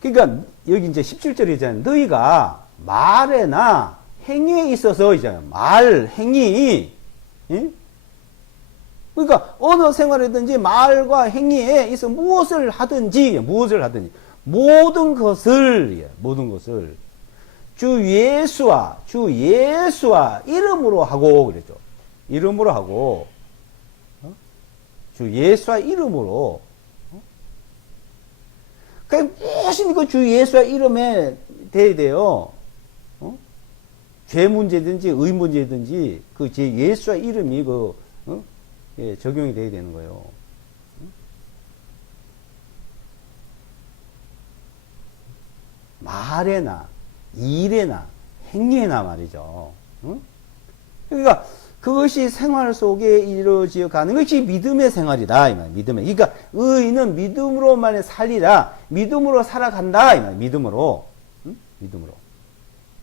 그러니까 여기 이제 17절이잖아요. 너희가 말에나 행위에 있어서 이제 말, 행위, 예? 그러니까 어느 생활이든지 말과 행위에 있어 무엇을 하든지 모든 것을 주 예수와 이름으로 하고 그랬죠. 이름으로 하고 주 예수와 이름으로. 그러니까 무엇이 그 주 예수의 이름에 돼야 돼요. 죄 문제든지 의 문제든지 그 제 예수의 이름이 적용이 돼야 되는 거예요. 말에나 일에나 행위에나 말이죠. 그러니까 그것이 생활 속에 이루어져 가는 것이 믿음의 생활이다. 이 말, 믿음의. 그러니까 의인은 믿음으로만 살리라. 믿음으로 살아간다. 이 말, 믿음으로.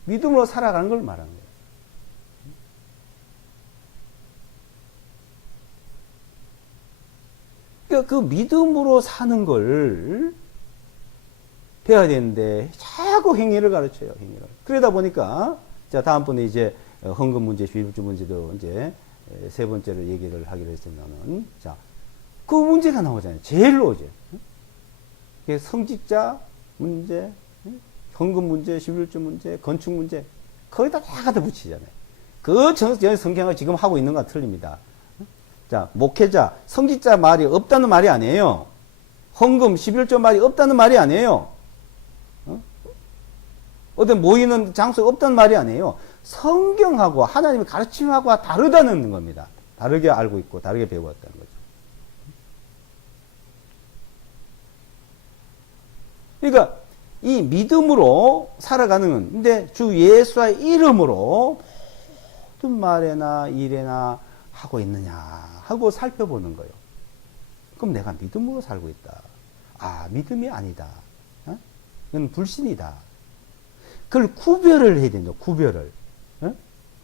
믿음으로 살아가는 걸 말하는 거예요. 그러니까 그 믿음으로 사는 걸 배워야 되는데 자꾸 행위를 가르쳐요. 행위를. 그러다 보니까 자 다음번에 이제 헌금 문제, 휘불주 문제도 이제 세 번째로 얘기를 하기로 했으면은 자 그 문제가 나오잖아요. 제일 나오죠. 성직자 문제, 헌금 문제, 휘불주 문제, 건축 문제 거기다 다 갖다 붙이잖아요. 그 성경을 지금 하고 있는 거와 틀립니다. 자 목회자, 성직자 말이 없다는 말이 아니에요. 헌금, 11조 말이 없다는 말이 아니에요. 어떤 모이는 장소가 없다는 말이 아니에요. 성경하고 하나님의 가르침하고 다르다는 겁니다. 다르게 알고 있고 다르게 배워왔다는 거죠. 그러니까 이 믿음으로 살아가는 건 근데 주 예수의 이름으로 모든 말에나 일에나 하고 있느냐 하고 살펴보는 거예요. 그럼 내가 믿음으로 살고 있다. 아 믿음이 아니다. 이건 불신이다. 그걸 구별을 해야 됩니다. 구별을.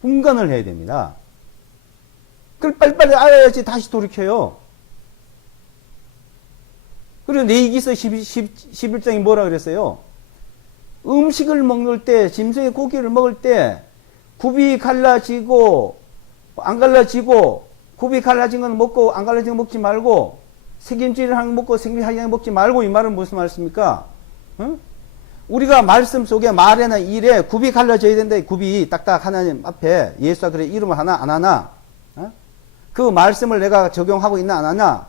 분간을 해야 됩니다. 그걸 빨리빨리 알아야지 다시 돌이켜요. 그리고 레위기서 11장이 뭐라 그랬어요? 음식을 먹을 때, 짐승의 고기를 먹을 때, 굽이 갈라지고, 안 갈라지고, 굽이 갈라진 건 먹고, 안 갈라진 건 먹지 말고, 새김치를 한 거 먹고, 새김치 한 개 먹지 말고, 이 말은 무슨 말씀입니까? 우리가 말씀 속에 말에나 일에 굽이 갈라져야 된다. 굽이 딱딱 하나님 앞에 예수와 그의 이름을 하나 안 하나? 그 말씀을 내가 적용하고 있나 안 하냐?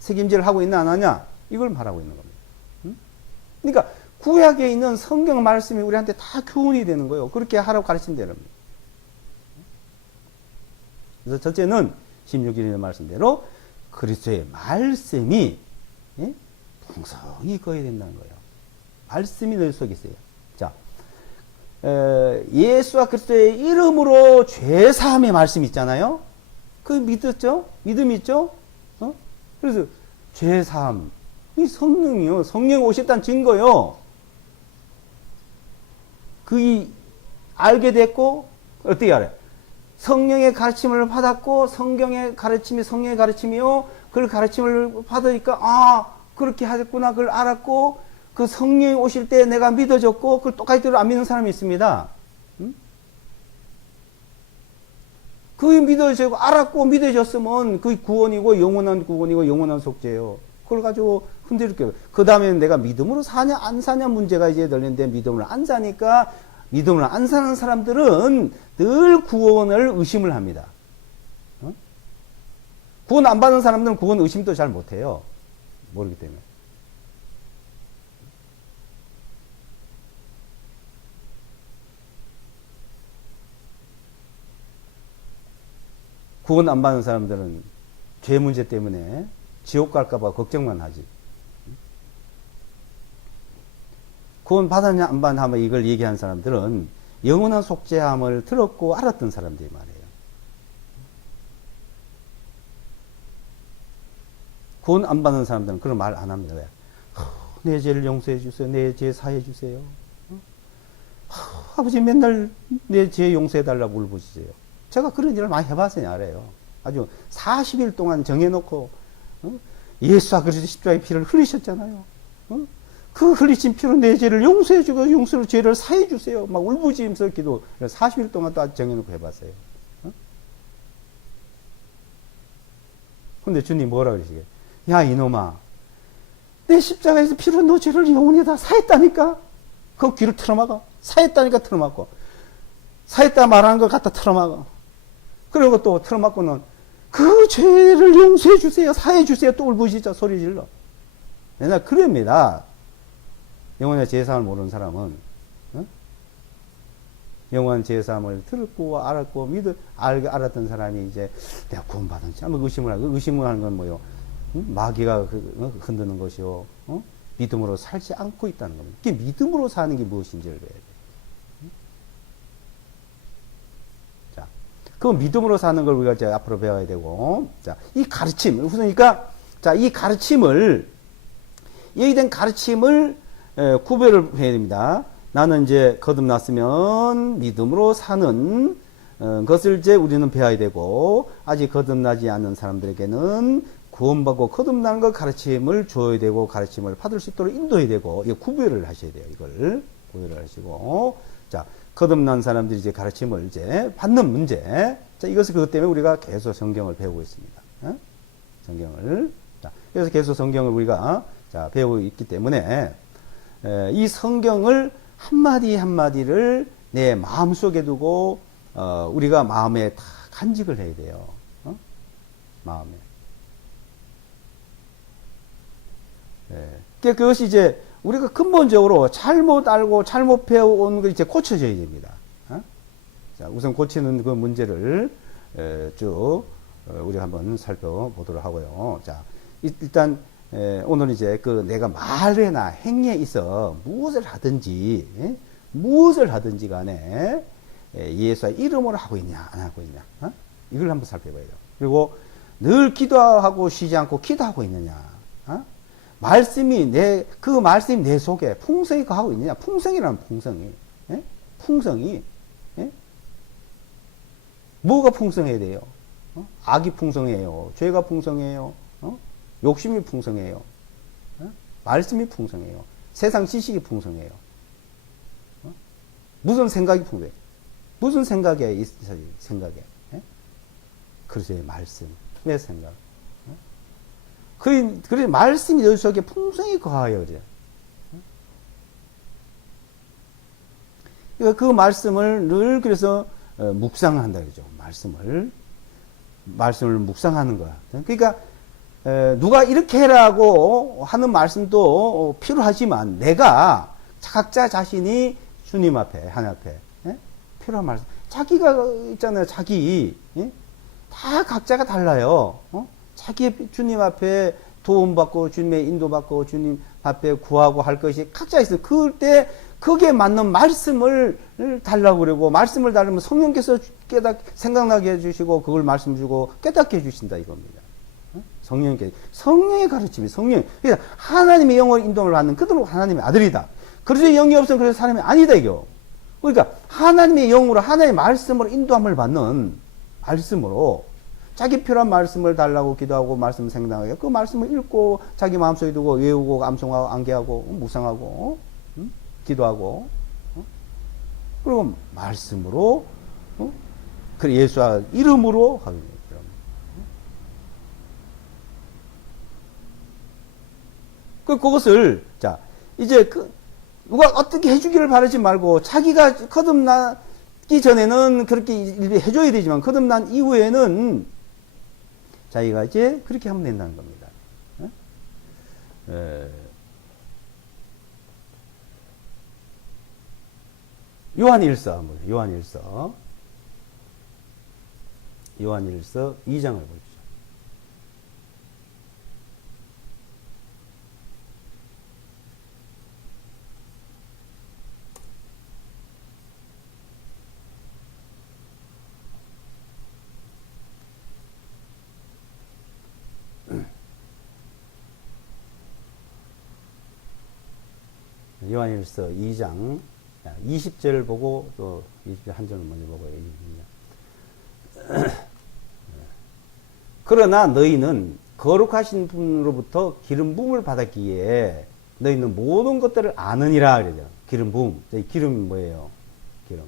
책임질을 하고 있나 안 하냐? 이걸 말하고 있는 겁니다. 그러니까 구약에 있는 성경 말씀이 우리한테 다 교훈이 되는 거예요. 그렇게 하라고 가르친다는 겁니다. 그래서 첫째는 16절에 있는 말씀대로 그리스도의 말씀이 풍성히 있어야 된다는 거예요. 말씀이 늘 속에 있어요. 자, 예수와 그리스도의 이름으로 죄사함의 말씀 있잖아요. 그 믿었죠? 믿음 있죠? 그래서 죄사함, 이 성령이요. 성령이 오셨다는 증거요. 알게 됐고, 어떻게 알아요? 성령의 가르침을 받았고, 성경의 가르침이 성령의 가르침이요. 그 가르침을 받으니까, 그렇게 하겠구나. 그걸 알았고, 그 성령이 오실 때 내가 믿어졌고, 그걸 똑같이 안 믿는 사람이 있습니다. 그게 믿어지고, 알았고 믿어졌으면 그게 구원이고, 영원한 구원이고, 영원한 속죄예요. 그걸 가지고 흔들게요. 그 다음에 내가 믿음으로 사냐, 안 사냐 문제가 이제 열리는데, 믿음을 안 사니까, 믿음을 안 사는 사람들은 늘 구원을 의심을 합니다. 구원 안 받는 사람들은 구원 의심도 잘 못해요. 모르기 때문에. 구원 안 받는 사람들은 죄 문제 때문에 지옥 갈까봐 걱정만 하지. 구원 받았냐 안 받았냐 하면 이걸 얘기한 사람들은 영원한 속죄함을 들었고 알았던 사람들이 말이에요. 구원 안 받는 사람들은 그런 말 안 합니다. 왜? 내 죄를 용서해 주세요. 내 죄 사해 주세요. 아버지 맨날 내 죄 용서해 달라고 울부짖어요. 제가 그런 일을 많이 해봤어요. 알아요. 아주 40일 동안 정해놓고 예수와 그리스도 십자가의 피를 흘리셨잖아요. 그 흘리신 피로 내 죄를 용서해 주고 용서로 죄를 사해 주세요. 막 울부짖으면서 기도 40일 동안 또 정해놓고 해봤어요. 근데 주님 뭐라 그러시게? 야 이놈아, 내 십자가에서 피로 너 죄를 영원히 다 사했다니까? 그 귀를 틀어막아. 사했다니까 틀어막고. 사했다 말하는 걸 갖다 틀어막아. 그리고 또 틀어막고는 그 죄를 용서해 주세요. 사해 주세요. 또 울부짖자 소리 질러. 맨날 그럽니다. 영원의 제사함을 모르는 사람은 영원한 제사함을 들었고 알았고 알았던 사람이 이제 내가 구원받았지 한번 의심을 하고 의심을 하는 건 뭐요? 마귀가 흔드는 것이요. 믿음으로 살지 않고 있다는 겁니다. 이게 믿음으로 사는 게 무엇인지를 배워야 돼요. 자, 그 믿음으로 사는 걸 우리가 이제 앞으로 배워야 되고, 자, 이 가르침, 그러니까, 자, 이 가르침을, 얘기된 가르침을 구별을 해야 됩니다. 나는 이제 거듭났으면 믿음으로 사는 것을 이제 우리는 배워야 되고, 아직 거듭나지 않는 사람들에게는 구원받고 거듭나는 것 가르침을 줘야 되고, 가르침을 받을 수 있도록 인도해야 되고, 이거 구별을 하셔야 돼요. 이걸 구별을 하시고, 자, 거듭난 사람들이 이제 가르침을 이제 받는 문제. 자, 이것을 그것 때문에 우리가 계속 성경을 배우고 있습니다. 성경을. 자, 그래서 계속 성경을 우리가 자, 배우고 있기 때문에, 이 성경을 한마디 한마디를 내 마음속에 두고, 우리가 마음에 다 간직을 해야 돼요. 마음에. 그것이 이제 우리가 근본적으로 잘못 알고 잘못 배워온 걸 이제 고쳐져야 됩니다. 자, 우선 고치는 그 문제를 쭉 우리가 한번 살펴보도록 하고요. 자, 일단 오늘 이제 그 내가 말에나 행위에 있어 무엇을 하든지 간에 예수의 이름으로 하고 있냐 안 하고 있냐 이걸 한번 살펴봐야 돼요. 그리고 늘 기도하고 쉬지 않고 기도하고 있느냐. 말씀이 그 말씀이 내 속에 풍성히 거하고 있느냐. 풍성이라는 풍성이. 예? 풍성이. 예? 뭐가 풍성해야 돼요? 악이 풍성해요. 죄가 풍성해요. 욕심이 풍성해요. 말씀이 풍성해요. 세상 지식이 풍성해요. 무슨 생각이 풍성해요? 무슨 생각에 있어요? 생각에. 예? 그래서 말씀의 생각. 그래, 말씀이 너 속에 풍성히 거하여, 그래. 그러니까 그 말씀을 늘 그래서, 묵상한다, 그러죠. 말씀을 묵상하는 거야. 그러니까, 누가 이렇게 해라고 하는 말씀도 필요하지만, 내가 각자 자신이 주님 앞에, 하나님 앞에, 예? 필요한 말씀. 자기가 있잖아요, 자기. 예? 다 각자가 달라요. 자기 주님 앞에 도움받고 주님의 인도받고 주님 앞에 구하고 할 것이 각자 있어요. 그럴 때 거기에 맞는 말씀을 달라고 그러고 말씀을 달으면 성령께서 생각나게 해주시고 그걸 말씀 주고 깨닫게 해주신다 이겁니다. 성령의 가르침이 그러니까 하나님의 영을 인도를 받는 그들은 하나님의 아들이다. 그래서 영이 없으면 그래서 사람이 아니다 이거. 그러니까 하나님의 영으로 하나님의 말씀으로 인도함을 받는 말씀으로 자기 필요한 말씀을 달라고 기도하고 말씀 생각하게 그 말씀을 읽고 자기 마음속에 두고 외우고 암송하고 암기하고 묵상하고 기도하고 그리고 말씀으로 그 예수와 이름으로 하는 거예요. 그것을 자 이제 누가 어떻게 해주기를 바라지 말고 자기가 거듭나기 전에는 그렇게 해줘야 되지만 거듭난 이후에는 자기가 이제 그렇게 하면 된다는 겁니다. 요한일서 2장을 보십시오. 요한일서 2장 20절 보고 또 20절 한 절을 먼저 보고 그러나 너희는 거룩하신 분으로부터 기름 부음을 받았기에 너희는 모든 것들을 아느니라 그러죠. 기름 부음. 기름이 뭐예요? 기름.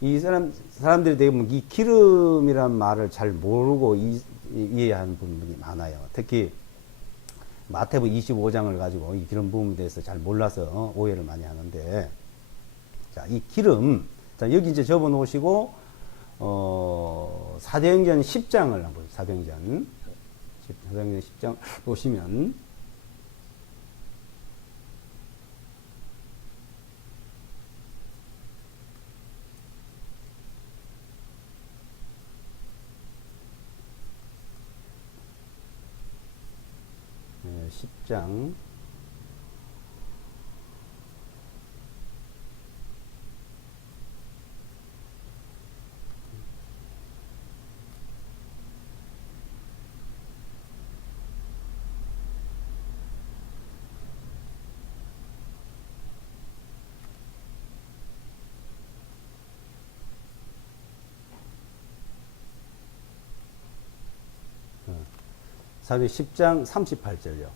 이 사람들이 대부분 이 기름이란 말을 잘 모르고 이해하는 분들이 많아요. 특히 마태복음 25장을 가지고 이 기름 부음에 대해서 잘 몰라서 오해를 많이 하는데, 자, 이 기름, 자, 여기 이제 접어 놓으시고, 사도행전 10장을 한번 보세요. 사도행전 10장 보시면, 네, 10장 10장 38절요.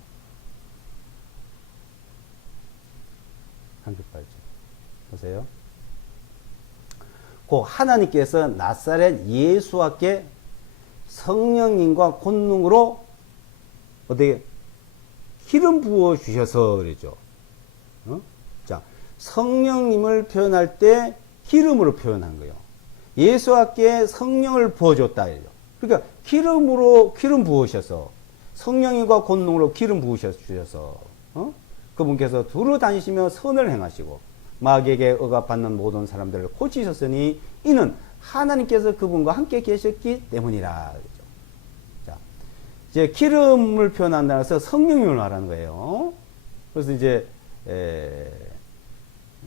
38절. 보세요. 곧 하나님께서 나사렛 예수와께 성령님과 권능으로 어떻게 기름 부어 주셔서 그러죠. 자, 성령님을 표현할 때 기름으로 표현한 거예요. 예수와께 성령을 부어줬다. 그러니까 기름 부으셔서 성령님과 권능으로 기름 부으셔서 그분께서 두루 다니시며 선을 행하시고 마귀에게 억압받는 모든 사람들을 고치셨으니 이는 하나님께서 그분과 함께 계셨기 때문이라. 그렇죠? 자, 이제 기름을 표현한다고 해서 성령님을 말하는 거예요. 그래서 이제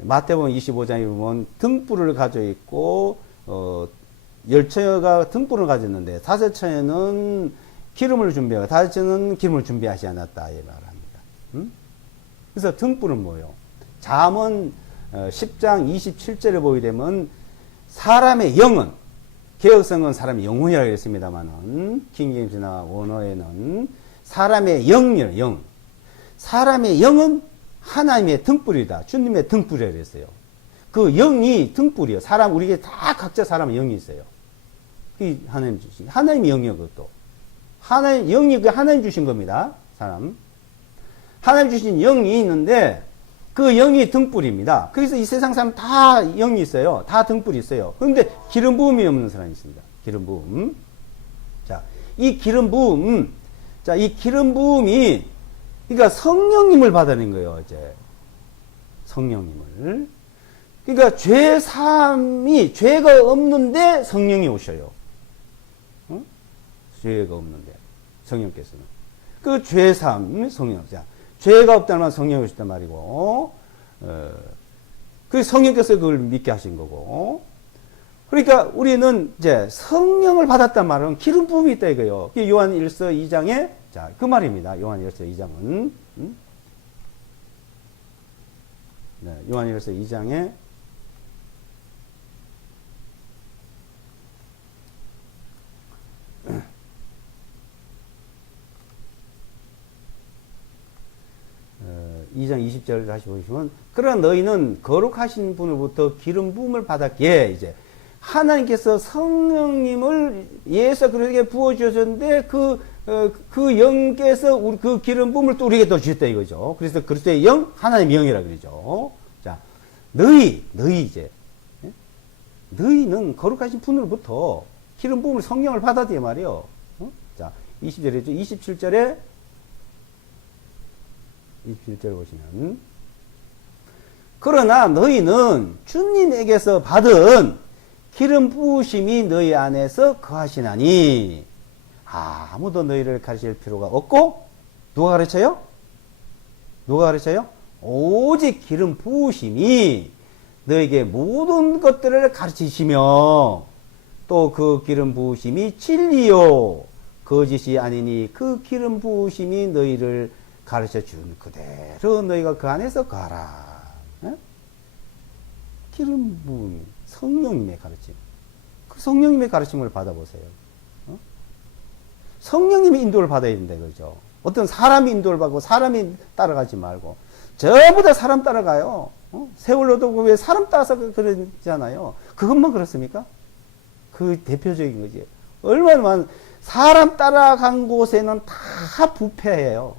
마태복음 25장에 보면 등불을 가지고 있고 10처가 등불을 가졌는데 5처에는 기름을 준비하고 5처는 기름을 준비하지 않았다 이 말합니다. 그래서 등불은 뭐예요? 잠언 10장 27절에 보게 되면 사람의 영은, 개혁성은 사람의 영혼이라고 했습니다만은 킹제임스나 원어에는 사람의 영이에요. 사람의 영은 하나님의 등불이다. 주님의 등불이라고 했어요. 그 영이 등불이에요. 우리에게 다 각자 사람의 영이 있어요. 그 하나님 주신, 하나님의 영이요, 그것도. 영이 하나님 주신 겁니다. 하나님 주신 영이 있는데, 그 영이 등불입니다. 그래서 이 세상 사람 다 영이 있어요. 다 등불이 있어요. 그런데 기름 부음이 없는 사람이 있습니다. 기름 부음. 자, 이 기름 부음이, 그러니까 성령님을 받아낸 거예요, 이제. 성령님을. 그러니까 죄가 없는데 성령이 오셔요. 죄가 없는데, 성령께서는. 그 죄사함, 성령. 자, 죄가 없다는 말 성령이 오셨단 말이고, 그 성령께서 그걸 믿게 하신 거고, 그러니까 우리는 이제 성령을 받았단 말은 기름 부음이 있다 이거예요. 요한 1서 2장에 자, 그 말입니다. 요한 1서 2장은 네, 요한 1서 2장에 이 2장 20절을 다시 보시면 그러나 너희는 거룩하신 분으로부터 기름 부음을 받았기에 이제 하나님께서 성령님을 예수 그리스도에게 부어주셨는데 그 영께서 우리 그 기름 부음을 또 우리에게 또 주셨다 이거죠. 그래서 그리스도의 영, 하나님의 영이라 그러죠. 자, 너희 이제 너희는 거룩하신 분으로부터 기름 부음을 성령을 받았단 말이요. 자, 20절이죠. 27절에 보시면 그러나 너희는 주님에게서 받은 기름 부으심이 너희 안에서 거하시나니 아무도 너희를 가르칠 필요가 없고 누가 가르쳐요? 오직 기름 부으심이 너에게 모든 것들을 가르치시며 또 그 기름 부으심이 진리요 거짓이 아니니 그 기름 부으심이 너희를 가르쳐 준 그대로 너희가 그 안에서 가라. 에? 기름 부음이 성령님의 가르침. 그 성령님의 가르침을 받아보세요. 성령님의 인도를 받아야 된다 이거죠. 어떤 사람이 인도를 받고 사람이 따라가지 말고 전부 다 사람 따라가요. 세월호도 왜 사람 따라서 그러잖아요. 그것만 그렇습니까? 그 대표적인 거지. 얼마나 많은 사람 따라간 곳에는 다 부패해요.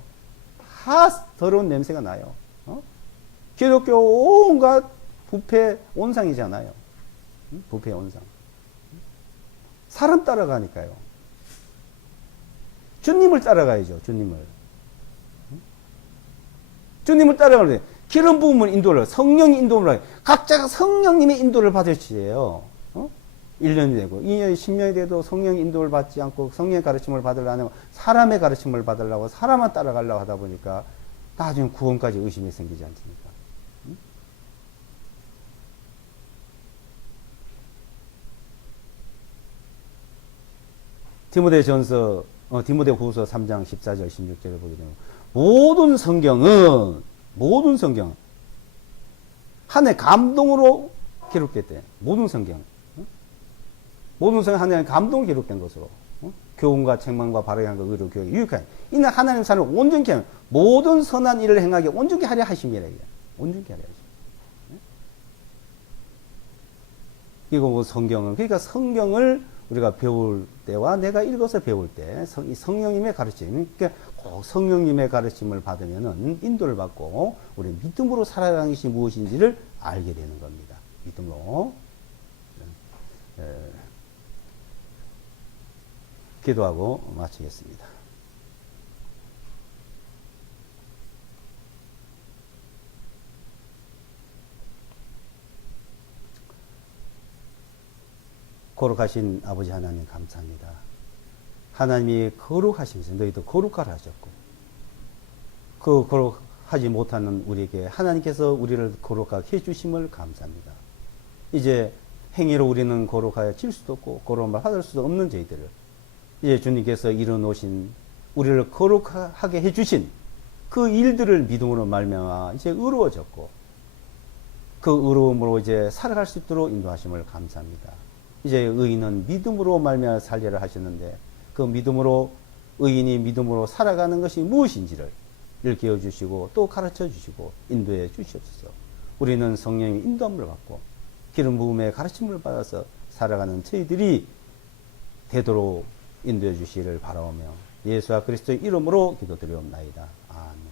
다 더러운 냄새가 나요. 기독교 온갖 부패 온상이잖아요. 부패 온상. 사람 따라가니까요. 주님을 따라가야죠. 주님을 따라가는데 기름 부음을 인도를 성령이 인도를 하요. 각자가 성령님의 인도를 받으시래요. 1년이 되고 2년, 10년이 돼도 성령의 인도를 받지 않고 성령의 가르침을 받으려고 사람의 가르침을 받으려고 사람만 따라가려고 하다 보니까 나중에 구원까지 의심이 생기지 않습니까? 디모데 후서 3장 14절 16절을 보게 되면 모든 성경은 하나님의 감동으로 기록됐대. 모든 성경 하나님의 감동으로 기록된 것으로 교훈과 책망과 바르게 한 것, 의로 교육에 유익하니 이는 하나님 사람을 온전케 하는 모든 선한 일을 행하게 온전케 하려 하심이라. 온전케 하려 하심. 이거 뭐 성경은 그러니까 성경을 우리가 배울 때와 내가 읽어서 배울 때 성령님의 가르침, 그러니까 꼭 성령님의 가르침을 받으면은 인도를 받고 우리 믿음으로 살아가는 것이 무엇인지를 알게 되는 겁니다. 믿음으로. 기도하고 마치겠습니다. 거룩하신 아버지 하나님 감사합니다. 하나님이 거룩하시면서 너희도 거룩하라 하셨고 그 거룩하지 못하는 우리에게 하나님께서 우리를 거룩하게 해주심을 감사합니다. 이제 행위로 우리는 거룩하여질 수도 없고 거룩함을 받을 수도 없는 저희들을 이제 주님께서 이뤄놓으신 우리를 거룩하게 해주신 그 일들을 믿음으로 말미암아 이제 의로워졌고 그 의로움으로 이제 살아갈 수 있도록 인도하심을 감사합니다. 이제 의인은 믿음으로 말미암아 살리라 하셨는데 그 믿음으로 의인이 믿음으로 살아가는 것이 무엇인지를 일깨워 주시고 또 가르쳐 주시고 인도해 주시옵소서. 우리는 성령의 인도함을 받고 기름 부음의 가르침을 받아서 살아가는 저희들이 되도록 인도해 주시기를 바라오며 예수와 그리스도의 이름으로 기도드리옵나이다. 아멘.